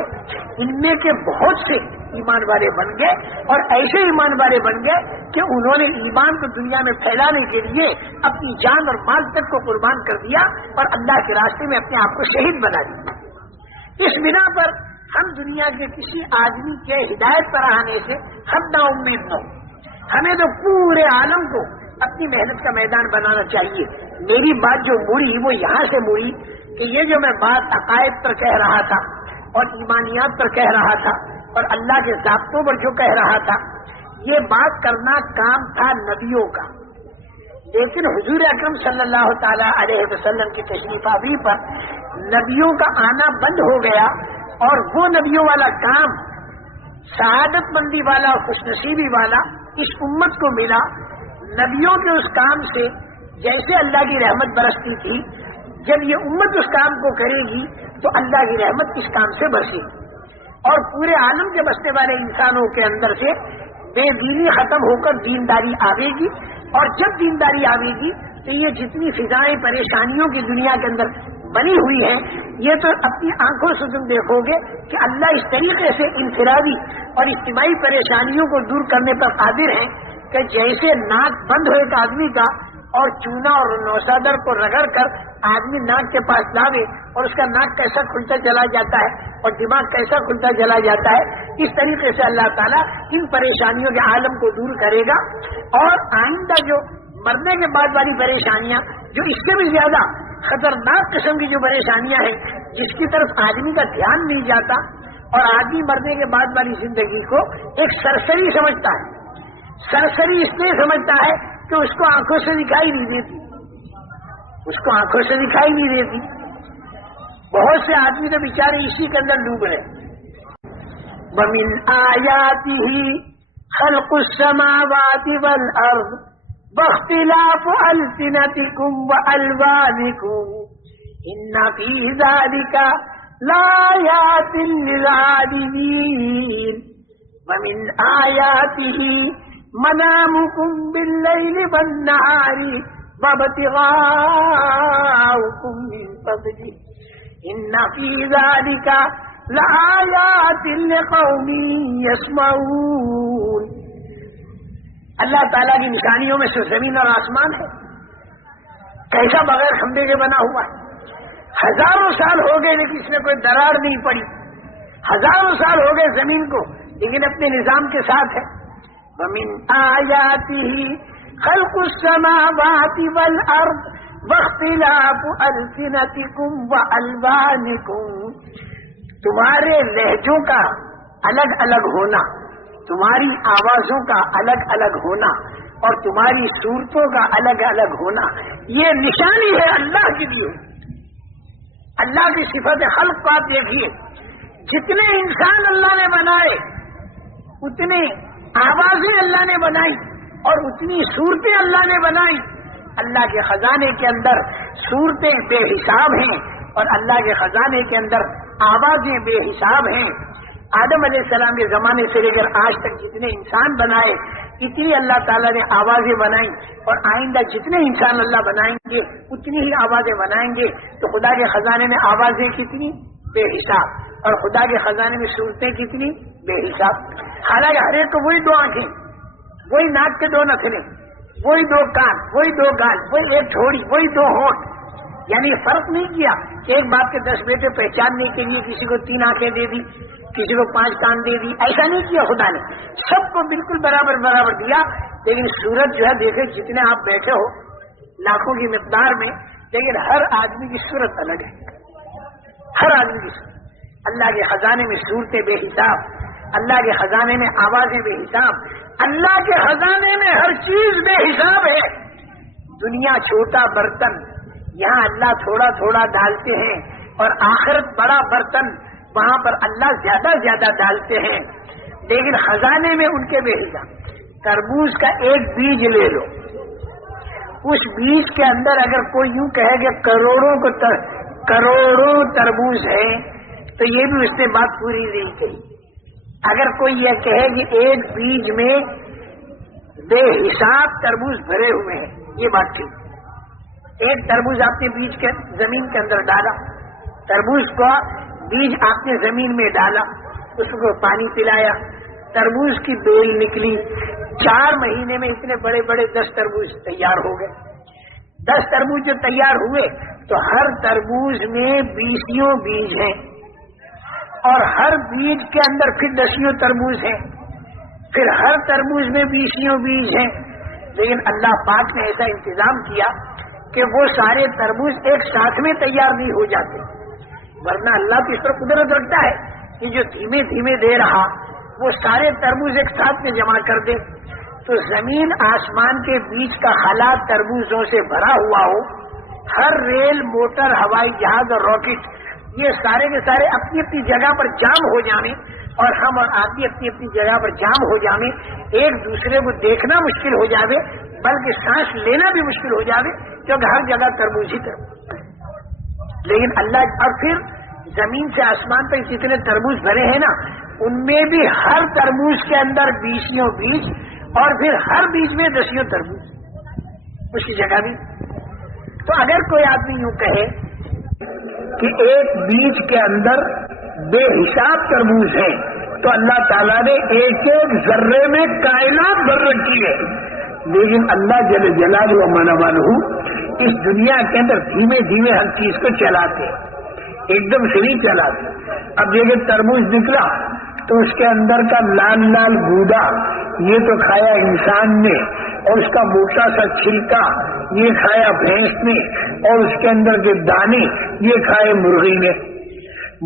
ان میں کے بہت سے ایمان والے بن گئے، اور ایسے ایمان والے بن گئے کہ انہوں نے ایمان کو دنیا میں پھیلانے کے لیے اپنی جان اور مال تک کو قربان کر دیا اور اللہ کے راستے میں اپنے آپ کو شہید بنا دیا۔ اس بنا پر ہم دنیا کے کسی آدمی کے ہدایت پر آنے سے ہم نا امید نہ ہو، ہمیں تو پورے عالم کو اپنی محنت کا میدان بنانا چاہیے۔ میری بات جو مڑی وہ یہاں سے مڑی کہ یہ جو میں بات عقائد پر کہہ رہا تھا اور ایمانیات پر کہہ رہا تھا اور اللہ کے ضابطوں پر جو کہہ رہا تھا، یہ بات کرنا کام تھا نبیوں کا، لیکن حضور اکرم صلی اللہ تعالی علیہ وسلم کی تشریف آوری پر نبیوں کا آنا بند ہو گیا، اور وہ نبیوں والا کام سعادت مندی والا اور خوش نصیبی والا اس امت کو ملا۔ نبیوں کے اس کام سے جیسے اللہ کی رحمت برستی تھی، جب یہ امت اس کام کو کرے گی تو اللہ کی رحمت اس کام سے برسے گی۔ اور پورے عالم کے بسنے والے انسانوں کے اندر سے بے دینی ختم ہو کر دینداری آئے گی، اور جب دینداری آئے گی تو یہ جتنی فضائیں پریشانیوں کی دنیا کے اندر بنی ہوئی ہیں، یہ تو اپنی آنکھوں سے تم دیکھو گے کہ اللہ اس طریقے سے انفرادی اور اجتماعی پریشانیوں کو دور کرنے پر قادر ہیں کہ جیسے ناک بند ہو ایک آدمی کا اور چونا اور نوسادر کو رگڑ کر آدمی ناک کے پاس لاوے اور اس کا ناک کیسا کھلتا چلا جاتا ہے اور دماغ کیسا کھلتا چلا جاتا ہے، اس طریقے سے اللہ تعالیٰ ان پریشانیوں کے عالم کو دور کرے گا، اور آئندہ جو مرنے کے بعد والی پریشانیاں جو اس سے بھی زیادہ خطرناک قسم کی جو پریشانیاں ہیں جس کی طرف آدمی کا دھیان نہیں جاتا، اور آدمی مرنے کے بعد والی زندگی کو ایک سرسری سمجھتا ہے، سرسری اس لیے سمجھتا ہے کہ اس کو آنکھوں سے دکھائی نہیں دیتی، اس کو آنکھوں سے دکھائی نہیں دیتی۔ بہت سے آدمی تو بیچارے اسی کے اندر ڈوب رہے۔ وَمِنْ آيَاتِهِ خَلْقُ السَّمَاوَاتِ وَالْأَرْضِ وَاخْتِلَافُ أَلْسِنَتِكُمْ وَأَلْوَانِكُمْ إِنَّ فِي ذَلِكَ لَآيَاتٍ لِلْعَالِمِينَ وَمِنْ آيَاتِهِ مَنَامُكُمْ بِاللَّيْلِ وَالنَّهَارِ وَابْتِغَاؤُكُمْ مِنْ فَضْلِهِ إِنَّ فِي ذَلِكَ لَآيَاتٍ لِقَوْمٍ يَسْمَعُونَ۔ اللہ تعالیٰ کی نشانیوں میں سے زمین اور آسمان ہے، کیسا بغیر کھمبے کے بنا ہوا ہے، ہزاروں سال ہو گئے لیکن اس میں کوئی درار نہیں پڑی، ہزاروں سال ہو گئے زمین کو لیکن اپنے نظام کے ساتھ ہے۔ وَمِنْ آيَاتِهِ خَلْقُ السَّمَاوَاتِ وَالْأَرْضِ وَاخْتِلَافُ أَلْسِنَتِكُمْ وَأَلْوَانِكُمْ، تمہارے لہجوں کا الگ الگ ہونا، تمہاری آوازوں کا الگ الگ ہونا اور تمہاری صورتوں کا الگ الگ ہونا، یہ نشانی ہے اللہ کے لیے۔ اللہ کی صفت خلق کو آپ دیکھیے، جتنے انسان اللہ نے بنائے اتنے آوازیں اللہ نے بنائی اور اتنی صورتیں اللہ نے بنائی۔ اللہ کے خزانے کے اندر صورتیں بے حساب ہیں اور اللہ کے خزانے کے اندر آوازیں بے حساب ہیں۔ آدم علیہ السلام کے زمانے سے لے کر آج تک جتنے انسان بنائے اتنی اللہ تعالیٰ نے آوازیں بنائی، اور آئندہ جتنے انسان اللہ بنائیں گے اتنی ہی آوازیں بنائیں گے۔ تو خدا کے خزانے میں آوازیں کتنی بے حساب، اور خدا کے خزانے میں صورتیں کتنی بے حساب۔ حالانکہ ہر ایک کو وہی دو آنکھیں، وہی ناک کے دو نخرے، وہی دو کان، وہی دو گال، وہی ایک جھوڑی، وہی دو ہونٹ، یعنی فرق نہیں کیا کہ ایک باپ کے 10 بیٹے پہچاننے کے لیے کسی کو 3 آنکھیں دے دی، کسی کو 5 کان دے دی، ایسا نہیں کیا خدا نے، سب کو بالکل برابر برابر دیا۔ لیکن صورت جو ہے دیکھیں جتنے آپ بیٹھے ہو لاکھوں کی مقدار میں، لیکن ہر آدمی کی صورت الگ ہے، ہر آدمی کی صورت۔ اللہ کے خزانے میں صورتیں بے حساب، اللہ کے خزانے میں آوازیں بے حساب، اللہ کے خزانے میں ہر چیز بے حساب ہے۔ دنیا چھوٹا برتن، یہاں اللہ تھوڑا تھوڑا ڈالتے ہیں، اور آخرت بڑا برتن، وہاں پر اللہ زیادہ زیادہ ڈالتے ہیں۔ لیکن خزانے میں ان کے بے حساب۔ تربوز کا ایک بیج لے لو، اس بیج کے اندر اگر کوئی یوں کہے کہ کروڑوں تربوز ہے تو یہ بھی اس نے بات پوری نہیں کہی۔ اگر کوئی یہ کہے کہ ایک بیج میں بے حساب تربوز بھرے ہوئے ہیں، یہ بات ٹھیک۔ ایک تربوز آپ نے بیج کے زمین کے اندر ڈالا، تربوز کا بیج آپ نے زمین میں ڈالا، اس کو پانی پلایا، تربوز کی بیل نکلی، 4 مہینے میں اتنے بڑے بڑے 10 تربوز تیار ہو گئے۔ 10 تربوز جو تیار ہوئے تو ہر تربوز میں 20 بیج ہیں، اور ہر بیج کے اندر پھر 10 تربوز ہیں، پھر ہر تربوز میں 20 بیج ہیں۔ لیکن اللہ پاک نے ایسا انتظام کیا کہ وہ سارے تربوز ایک ساتھ میں تیار نہیں ہو جاتے، ورنہ اللہ تو اس پر قدرت رکھتا ہے کہ جو دھیمے دھیمے دے رہا وہ سارے تربوز ایک ساتھ میں جمع کر دے۔ تو زمین آسمان کے بیچ کا خلا تربوزوں سے بھرا ہوا ہو، ہر ریل، موٹر، ہوائی جہاز اور راکٹ یہ سارے کے سارے اپنی اپنی جگہ پر جام ہو جانے، اور ہم اور آدمی اپنی اپنی جگہ پر جام ہو جانے، ایک دوسرے کو دیکھنا مشکل ہو جاوے، بلکہ سانس لینا بھی مشکل ہو جاوے، کیونکہ ہر جگہ تربوز ہی تربوز۔ لیکن اللہ، اور پھر زمین سے آسمان تک جتنے تربوز بھرے ہیں نا، ان میں بھی ہر تربوز کے اندر 20 بیج اور پھر ہر بیج میں 10 تربوز اس کی جگہ بھی۔ تو اگر کوئی آدمی یوں کہے کہ ایک بیج کے اندر بے حساب تربوز ہے، تو اللہ تعالیٰ نے ایک ایک ذرے میں کائنات بھر رکھی ہے، لیکن اللہ جل جلالہ و منوالہ اس دنیا کے اندر دھیمے دھیمے ہر چیز کو چلاتے، ایک دم سے نہیں چلاتے۔ اب دیکھیں تربوز نکلا تو اس کے اندر کا لال لال گودا یہ تو کھایا انسان نے، اور اس کا موٹا سا چھلکا یہ کھایا بھینس نے، اور اس کے اندر کے دانے یہ کھائے مرغی نے۔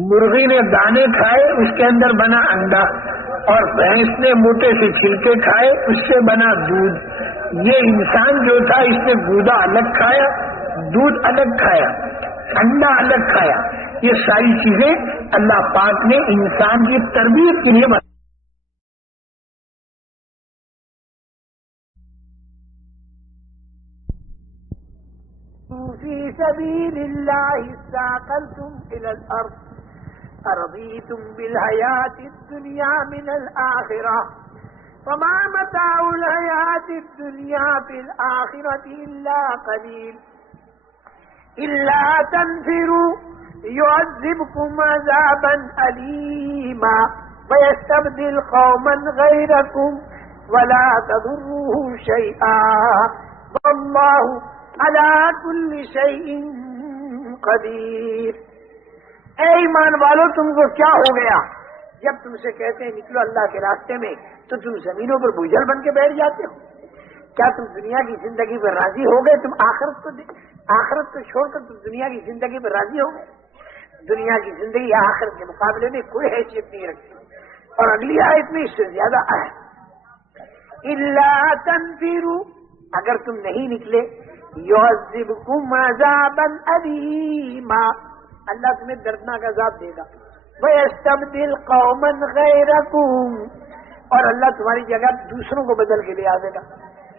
مرغی نے دانے کھائے، اس کے اندر بنا انڈا، اور بھینس نے موٹے سے چھلکے کھائے، اس سے بنا دودھ۔ یہ انسان جو تھا اس نے گودا الگ کھایا، دودھ الگ کھایا، انڈا الگ کھایا۔ یہ ساری چیزیں اللہ پاک نے انسان کی تربیت کے لیے فی سبیل اللہ استاقلتم الی الارض ارضیتم بالحیات الدنیا من الآخرہ فما متاع الحیات الدنیا فی الآخرۃ الا قلیل الا تنفروا يعذبكم عذابا أليما ويستبدل قوما غيركم ولا تضروه شيئا والله على كل شيء قدير۔ اے ایمان والو، تم کو کیا ہو گیا؟ جب تم سے کہتے ہیں نکلو اللہ کے راستے میں تو تم زمینوں پر بوجھل بن کے بیٹھ جاتے ہو۔ کیا تم دنیا کی زندگی پر راضی ہو گئے؟ تم آخرت کو چھوڑ کر تم دنیا کی زندگی پر راضی ہو گئے؟ دنیا کی زندگی آخرت کے مقابلے میں کوئی حیثیت نہیں رکھتی، اور اگلی آیت میں اس سے زیادہ ہے الا تنفروا، اگر تم نہیں نکلے يعذبكم عذابا أليما، اللہ تمہیں دردناک عذاب دے گا، ويستبدل قوما غيركم، اور اللہ تمہاری جگہ دوسروں کو بدل کے لے آئے گا،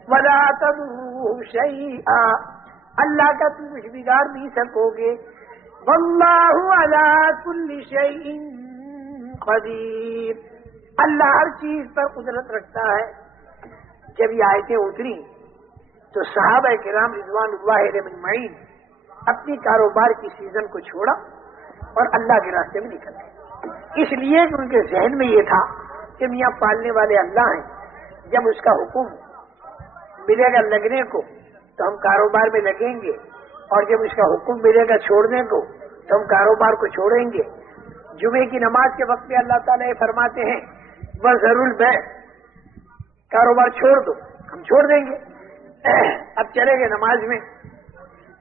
ولا تضروه شيئا، اللہ کا تم کچھ بگاڑ نہیں سکو گے، واللہ علی کل شیء قدیر، اللہ ہر چیز پر قدرت رکھتا ہے۔ جب یہ آیتیں اتری تو صحابہ کرام رضوان اللہ علیہم اجمعین اپنی کاروبار کی سیزن کو چھوڑا اور اللہ کے راستے میں نکل گئے، اس لیے کہ ان کے ذہن میں یہ تھا کہ میاں پالنے والے اللہ ہیں، جب اس کا حکم ملے گا لگنے کو تو ہم کاروبار میں لگیں گے، اور جب اس کا حکم ملے گا چھوڑنے کو تو ہم کاروبار کو چھوڑیں گے۔ جمعے کی نماز کے وقت میں اللہ تعالیٰ یہ فرماتے ہیں وَذَرُوا الْبَيْعَ، کاروبار چھوڑ دو، ہم چھوڑ دیں گے۔ اب چلے گئے نماز میں،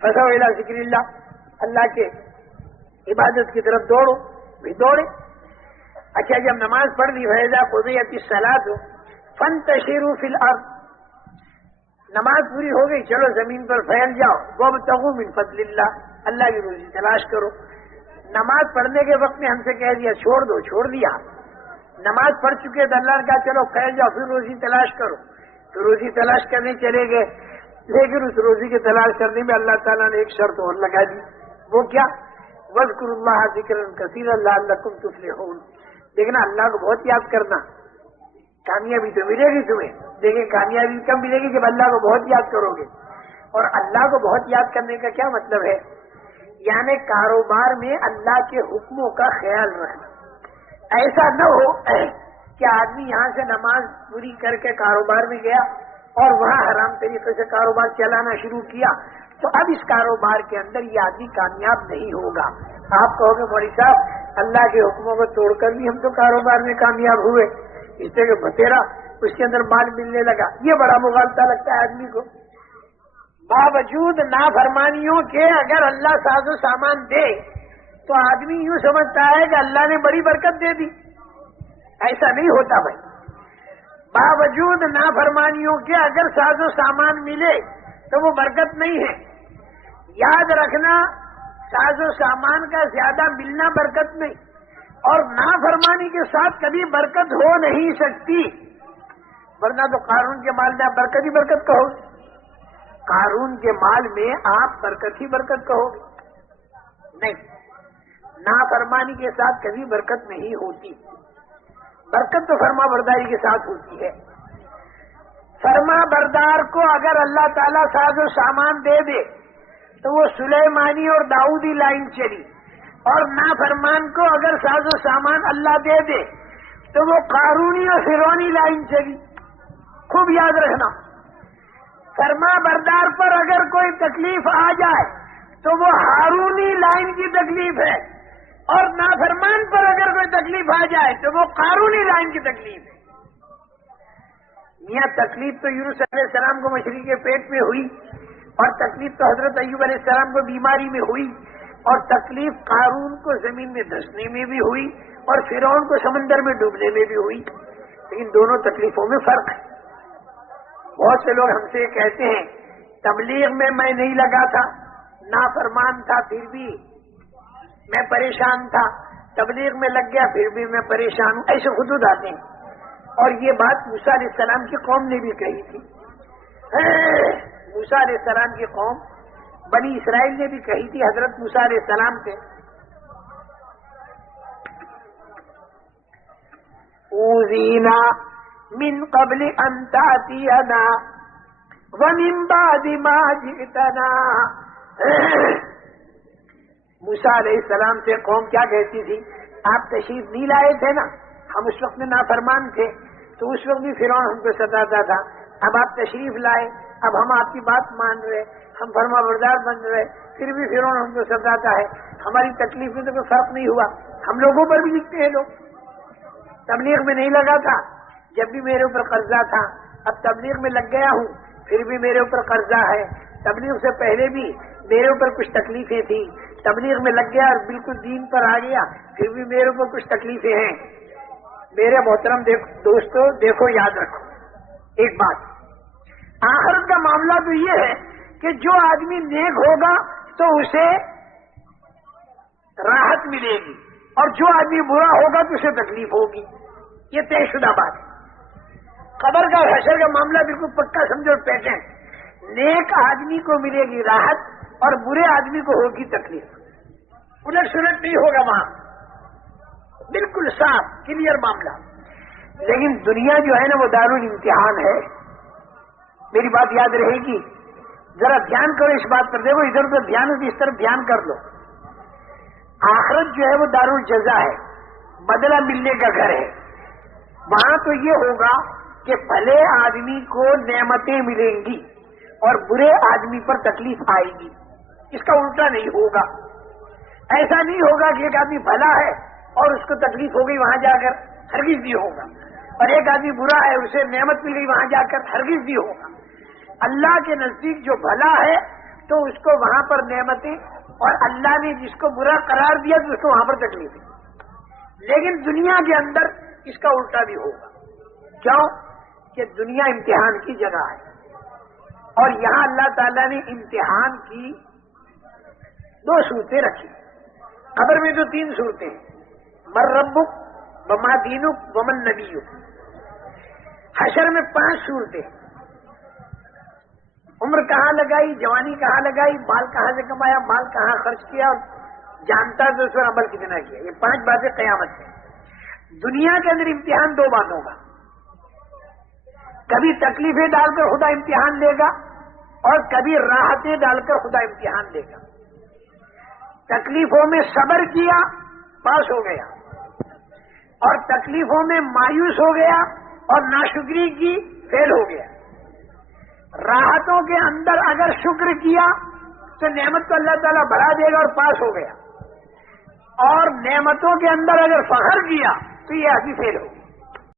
فَسَوْا إِلَىٰ ذِكْرِ اللَّهِ، اللہ کے عبادت کی طرف دوڑو، بھی دوڑے۔ اچھا جب نماز پڑھ لی، فَإِذَا قُضِيَتِ الصَّلَاةُ فَانتَشِرُوا فِي الْأَرْضِ، نماز پوری ہو گئی، چلو زمین پر پھیل جاؤ، وَابْتَغُوا مِن فَضْلِ اللَّهِ، اللہ کی روزی تلاش کرو۔ نماز پڑھنے کے وقت میں ہم سے کہہ دیا چھوڑ دو، چھوڑ دیا۔ نماز پڑھ چکے تو اللہ نے کہا چلو پھیل جاؤ، پھر روزی تلاش کرو، تو روزی تلاش کرنے چلے گئے، لیکن اس روزی کی تلاش کرنے میں اللہ تعالیٰ نے ایک شرط اور لگا دی، وہ کیا؟ وَاذْكُرُوا اللَّهَ ذِكْرًا كَثِيرًا لَعَلَّكُمْ تُفْلِحُونَ، دیکھنا اللہ کو بہت یاد کرنا، کامیابی تو ملے گی تمہیں، لیکن کامیابی کب ملے گی؟ جب اللہ کو بہت یاد کرو گے۔ اور اللہ کو بہت یاد کرنے کا کیا مطلب ہے؟ یعنی کاروبار میں اللہ کے حکموں کا خیال رکھنا، ایسا نہ ہو کہ آدمی یہاں سے نماز پوری کر کے کاروبار میں گیا اور وہاں حرام طریقے سے کاروبار چلانا شروع کیا، تو اب اس کاروبار کے اندر یہ آدمی کامیاب نہیں ہوگا۔ آپ کہو گے مولوی صاحب اللہ کے حکموں کو توڑ کر بھی ہم تو کاروبار میں کامیاب ہوئے، اس سے کہ بتیرا اس کے اندر مال ملنے لگا، یہ بڑا مغالطہ لگتا ہے آدمی کو۔ باوجود نافرمانیوں کے اگر اللہ ساز و سامان دے تو آدمی یوں سمجھتا ہے کہ اللہ نے بڑی برکت دے دی، ایسا نہیں ہوتا بھائی۔ باوجود نافرمانیوں کے اگر ساز و سامان ملے تو وہ برکت نہیں ہے۔ یاد رکھنا ساز و سامان کا زیادہ ملنا برکت نہیں، اور نافرمانی کے ساتھ کبھی برکت ہو نہیں سکتی، ورنہ تو قارون کے مال میں آپ برکت ہی برکت کہو گے، قارون کے مال میں آپ برکت ہی برکت کہو گے، نہیں۔ نافرمانی کے ساتھ کبھی برکت نہیں ہوتی. برکت تو فرما برداری کے ساتھ ہوتی ہے. فرما بردار کو اگر اللہ تعالیٰ ساز و سامان دے دے تو وہ سلیمانی اور داؤدی لائن چلی, اور نافرمان کو اگر ساز و سامان اللہ دے دے تو وہ قارونی اور فرعونی لائن چلی. خوب یاد رکھنا, فرما بردار پر اگر کوئی تکلیف آ جائے تو وہ ہارونی لائن کی تکلیف ہے, اور نافرمان پر اگر کوئی تکلیف آ جائے تو وہ قارونی لائن کی تکلیف ہے. میاں تکلیف تو یونس علیہ السلام کو مچھلی کے پیٹ میں ہوئی, اور تکلیف تو حضرت ایوب علیہ السلام کو بیماری میں ہوئی, اور تکلیف قارون کو زمین میں دھسنے میں بھی ہوئی, اور فرعون کو سمندر میں ڈوبنے میں بھی ہوئی. لیکن دونوں تکلیفوں میں فرق ہے. بہت سے لوگ ہم سے کہتے ہیں تبلیغ میں میں نہیں لگا تھا, نافرمان تھا پھر بھی میں پریشان تھا, تبلیغ میں لگ گیا پھر بھی میں پریشان ہوں. ایسے خود آتے ہیں. اور یہ بات موسیٰ علیہ السلام کی قوم نے بھی کہی تھی. موسیٰ علیہ السلام کی قوم بنی اسرائیل نے بھی کہی تھی حضرت موسیٰ علیہ السلام سے, اوذینا من قبل ان تأتینا ومن بعد ما جئتنا. موسیٰ علیہ السلام سے قوم کیا کہتی تھی؟ آپ تشریف نہیں لائے تھے نا, ہم اس وقت میں نافرمان تھے تو اس وقت بھی فرعون ہم کو ستاتا تھا. اب آپ تشریف لائے, اب ہم آپ کی بات مان رہے, ہم فرما بردار بن رہے, پھر بھی فرعون ہم کو ستاتا ہے. ہماری تکلیف میں تو کوئی فرق نہیں ہوا, ہم لوگوں پر بھی لکھتے ہیں لوگ. تبلیغ میں نہیں لگا تھا جب بھی میرے اوپر قرضہ تھا, اب تبلیغ میں لگ گیا ہوں پھر بھی میرے اوپر قرضہ ہے. تبلیغ سے پہلے بھی میرے اوپر کچھ تکلیفیں تھیں, تبلیغ میں لگ گیا اور بالکل دین پر آ گیا پھر بھی میرے اوپر کچھ تکلیفیں ہیں. میرے محترم دوستو دیکھو, یاد رکھو ایک بات, آخرت کا معاملہ تو یہ ہے کہ جو آدمی نیک ہوگا تو اسے راحت ملے گی, اور جو آدمی برا ہوگا تو اسے تکلیف ہوگی. یہ طے شدہ بات ہے. قبر کا اور حشر کا معاملہ بالکل پکا سمجھو, پیٹرن. نیک آدمی کو ملے گی راحت اور برے آدمی کو ہوگی تکلیف. الٹ سلٹ نہیں ہوگا وہاں, بالکل صاف کلیئر معاملہ. لیکن دنیا جو ہے نا وہ دارالامتحان ہے. میری بات یاد رہے گی, ذرا دھیان کرو اس بات پر. دیکھو ادھر ادھر دھیان ہو تو اس طرف دھیان کر لو. آخرت جو ہے وہ دارالجزا ہے, بدلہ ملنے کا گھر ہے. وہاں تو یہ ہوگا کہ بھلے آدمی کو نعمتیں ملیں گی اور برے آدمی پر تکلیف آئے گی. اس کا الٹا نہیں ہوگا. ایسا نہیں ہوگا کہ ایک آدمی بھلا ہے اور اس کو تکلیف ہو گئی وہاں جا کر, ہرگز بھی ہوگا. اور ایک آدمی برا ہے اسے نعمت مل گئی وہاں جا کر, ہرگز بھی ہوگا. اللہ کے نزدیک جو بھلا ہے تو اس کو وہاں پر نعمتیں, اور اللہ نے جس کو برا قرار دیا تو اس کو وہاں پر تکلیف ہے. لیکن دنیا کے اندر اس کا الٹا بھی ہوگا. کیوں کہ دنیا امتحان کی جگہ ہے, اور یہاں اللہ تعالیٰ نے امتحان کی دو صورتیں رکھی. قبر میں تو 3 صورتیں ہیں, من ربک وما دینک ومن نبیک. حشر میں 5 صورتیں. عمر کہاں لگائی, جوانی کہاں لگائی, مال کہاں سے کمایا, مال کہاں خرچ کیا, اور جانتا تو اس پر عمل کتنا کیا. یہ 5 باتیں قیامت میں. دنیا کے اندر امتحان 2 باتوں کا, کبھی تکلیفیں ڈال کر خدا امتحان لے گا اور کبھی راحتیں ڈال کر خدا امتحان لے گا. تکلیفوں میں صبر کیا پاس ہو گیا, اور تکلیفوں میں مایوس ہو گیا اور ناشکری کی فیل ہو گیا. راحتوں کے اندر اگر شکر کیا تو نعمت کو اللہ تعالیٰ بڑھا دے گا اور پاس ہو گیا, اور نعمتوں کے اندر اگر فخر کیا تو یہ آدمی فیل ہو گیا.